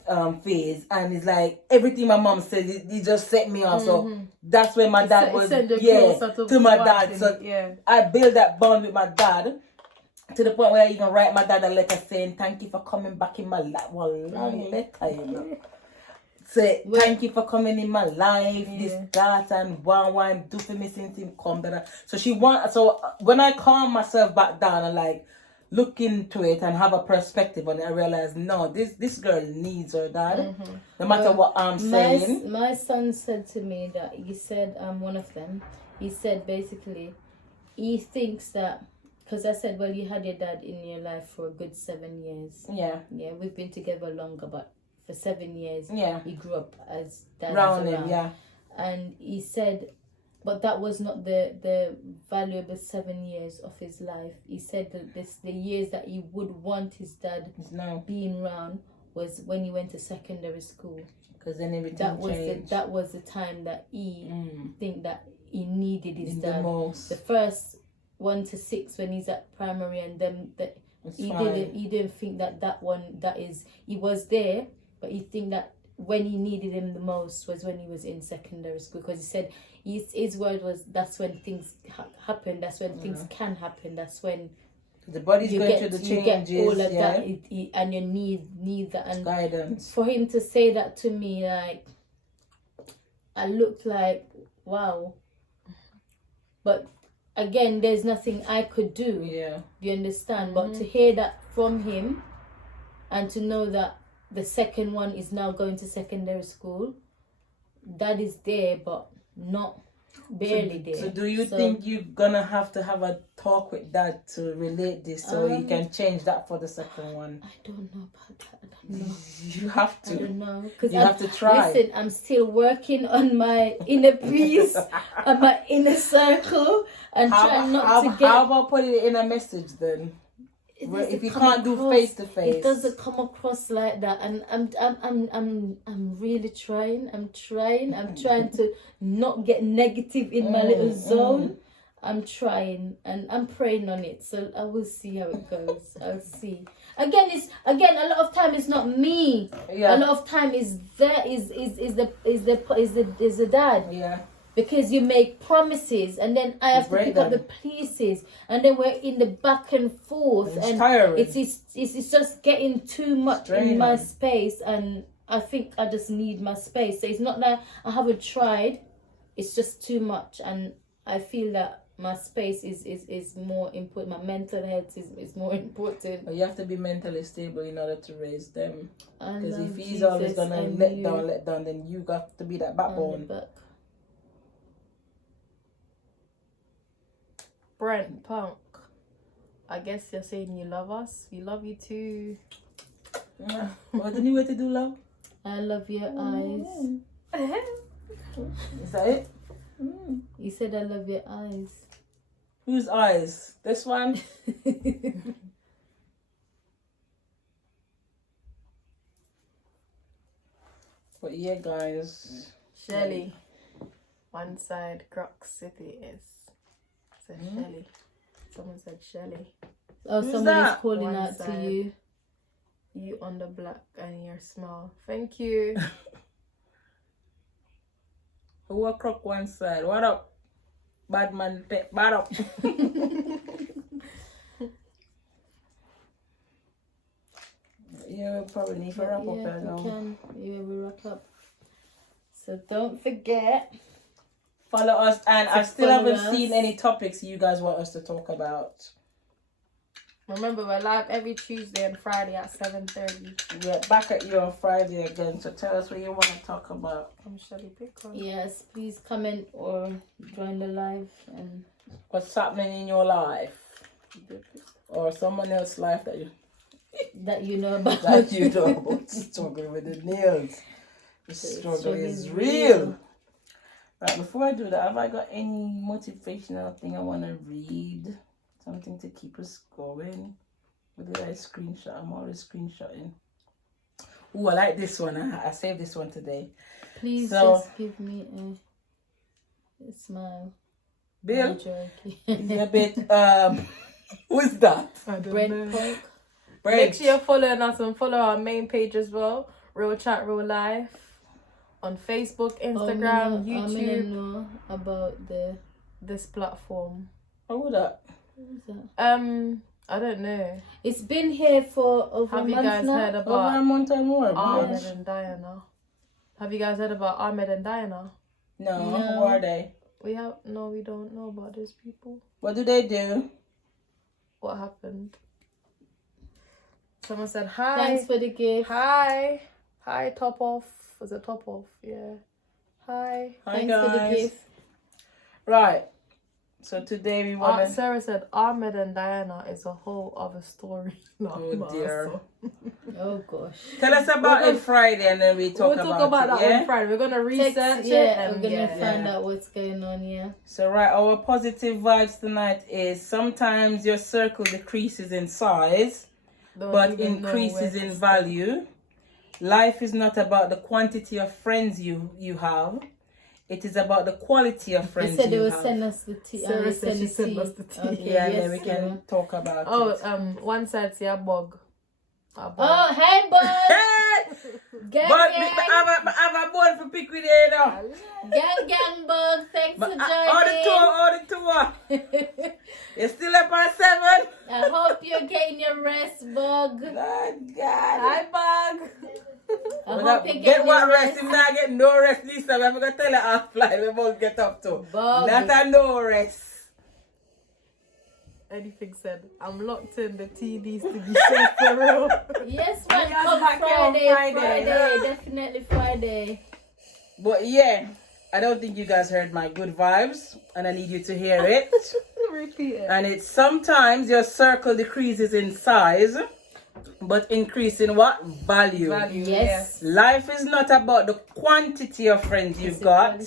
phase, and it's like everything my mom said, it just set me off. So that's when my dad was, to my dad. So I built that bond with my dad to the point where I even write my dad a letter saying, thank you for coming back in my life. Well, long letter, you know. Say, thank you for coming in my life, this, that, and why I'm do for me since him come. So so when I calm myself back down and like, look into it and have a perspective on it, I realize no, this girl needs her dad, no matter what I'm saying. My son said to me that he said one of them, he said basically he thinks that, because I said, well, you had your dad in your life for a good 7 years. Yeah, we've been together longer, but for 7 years, he grew up as dad around him, and he said, but that was not the valuable 7 years of his life. He said that the years that he would want his dad being around was when he went to secondary school. Because then everything changed. That was the time that he think that he needed his dad. The most. The first 1 to 6 when he's at primary, and then he didn't think he was there, but he think that when he needed him the most was when he was in secondary school, because he said his word was, that's when things happen, that's when things can happen, that's when the body's going through the changes, you get all of that, and you need that, and guidance. For him to say that to me, like, I looked like, wow. But again, there's nothing I could do. Yeah, do you understand? But to hear that from him, and to know that the second one is now going to secondary school, that is there, but not barely there. So do you think you're gonna have to have a talk with dad to relate this so he can change that for the second one? I don't know about that. I don't know. You have to. I don't know. Because you have to try. Listen, I'm still working on my inner peace, on my inner circle, and trying not to get... How about putting it in a message then? If you can't do face to face, it doesn't come across like that, and I'm really trying. I'm trying to not get negative in my little zone. I'm trying, and I'm praying on it. So I will see how it goes. I'll see. Again, a lot of time it's not me. Yeah. A lot of time is the dad. Yeah. Because you make promises, and then I have to pick up the pieces, and then we're in the back and forth, and tiring. It's just getting too much in my space, and I think I just need my space. So it's not that I haven't tried, it's just too much, and I feel that my space is more important. My mental health is more important. But you have to be mentally stable in order to raise them. Because if he's always gonna let down, then you got to be that backbone. Brent Punk, I guess you're saying you love us. We love you too. What's the new way to do love? I love your eyes. Is that it? You said I love your eyes. Whose eyes? This one? But yeah, guys. Shelly. One side, Crocs City is. Said Shelly. Someone said Shelly. Oh, someone is calling out to you. You on the black and your small. Thank you. Who a crook one side? What up? Bad man, bad up. Yeah, we probably need to wrap up there now. Yeah, we wrap up. So don't forget. Follow us, and I still haven't seen any topics you guys want us to talk about. Remember, we're live every Tuesday and Friday at 7:30. We're back at you on Friday again, so tell us what you want to talk about. I'm Shelly Pickle. Yes, please comment or join the live. And what's happening in your life, or someone else's life that you that you know about. That you know about struggling with the nails. The struggle is real. Right, before I do that, have I got any motivational thing I want to read? Something to keep us going? What did I screenshot? I'm always screenshotting. Ooh, I like this one. I saved this one today. Please So- just give me a smile. Bill, I'm joking. is a bit, who's that? I don't Bread know. pork. Make sure you're following us and follow our main page as well. Real Chat, Real Life. On Facebook, Instagram, I YouTube. know about This platform. Oh, who that? what is that? I don't know. It's been here for over Have a you month guys now. heard Over a about month or more. Ahmed bitch. and Diana? Have you guys heard about Ahmed and Diana? No, No. who are they? We don't know about these people. What do they do? What happened? Someone said hi. Thanks for the gift. Hi. Hi, Top Off. Was it Top Off? Yeah. Hi. Hi, Thanks for the guys. gift. Right. So today we want to... Sarah said Ahmed and Diana is a whole other story. Oh, dear. Oh gosh. Tell us about We're it Friday and then we talk We'll talk about it, that yeah? on Friday. We're gonna research Text, it. yeah, And we're gonna yeah. find out what's going on. Yeah. So, right, our positive vibes tonight is sometimes your circle decreases in size, Don't but even know increases where in to value. Life is not about the quantity of friends you have. It is about the quality of They friends said they you will have. send us the tea. Sarah they said she send sent us the tea. Okay, Yeah, and yes, then we can Sarah. talk about Oh, it. one side say a bug. A bug. Oh, hey, bud. Hey! Gang, But gang. I have a bone for pick with you, you know. Gang, gang, bug. Thanks for But joining. all the tour. You still up at 7? I hope you're getting your rest, bug. Lord God. Hi, bug. I We hope got- you're get getting what your rest? rest. Him not get no rest this time. I'm gonna tell her offline. We both get up to. Bug. Not a no rest. Anything said. I'm locked in. The tea needs to be safe for real. Yes, man. Yeah, Come back here on Friday. Friday. Definitely Friday. But yeah, I don't think you guys heard my good vibes, and I need you to hear it. Repeat it. And it's sometimes your circle decreases in size, but increase in what? Value. Value. Yes. Life is not about the quantity of friends you've got.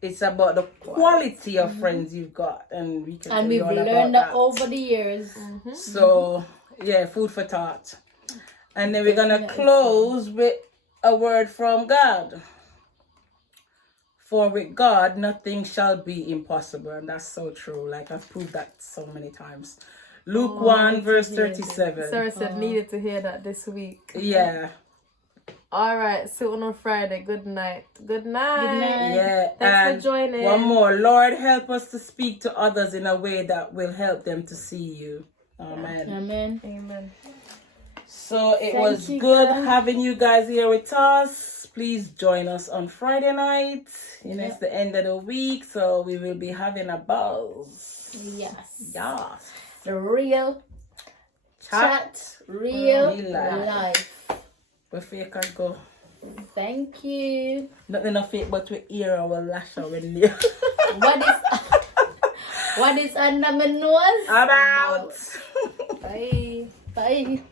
It's about the quality of friends you've got, and we can. And tell we've you all learned about that over the years. So yeah, food for thought. And then we're gonna Definitely. close with a word from God. For with God nothing shall be impossible, and that's so true. Like I've proved that so many times. Luke 1 verse 37. Sarah said needed to hear that this week. Yeah. All right. See you on Friday. Good night. Good night. Good night. Yeah. Thanks and for joining. one more. Lord, help us to speak to others in a way that will help them to see you. Amen. Amen. Amen. So it Thank was you, good guys. having you guys here with us. Please join us on Friday night. You know, it's the end of the week, so we will be having a buzz. Yes. Yes. The real chat, real Real life. life. Before you can go. Thank you. Nothing of fake, but we ear our lash our nail. What is under my nose? About. Bye. Bye.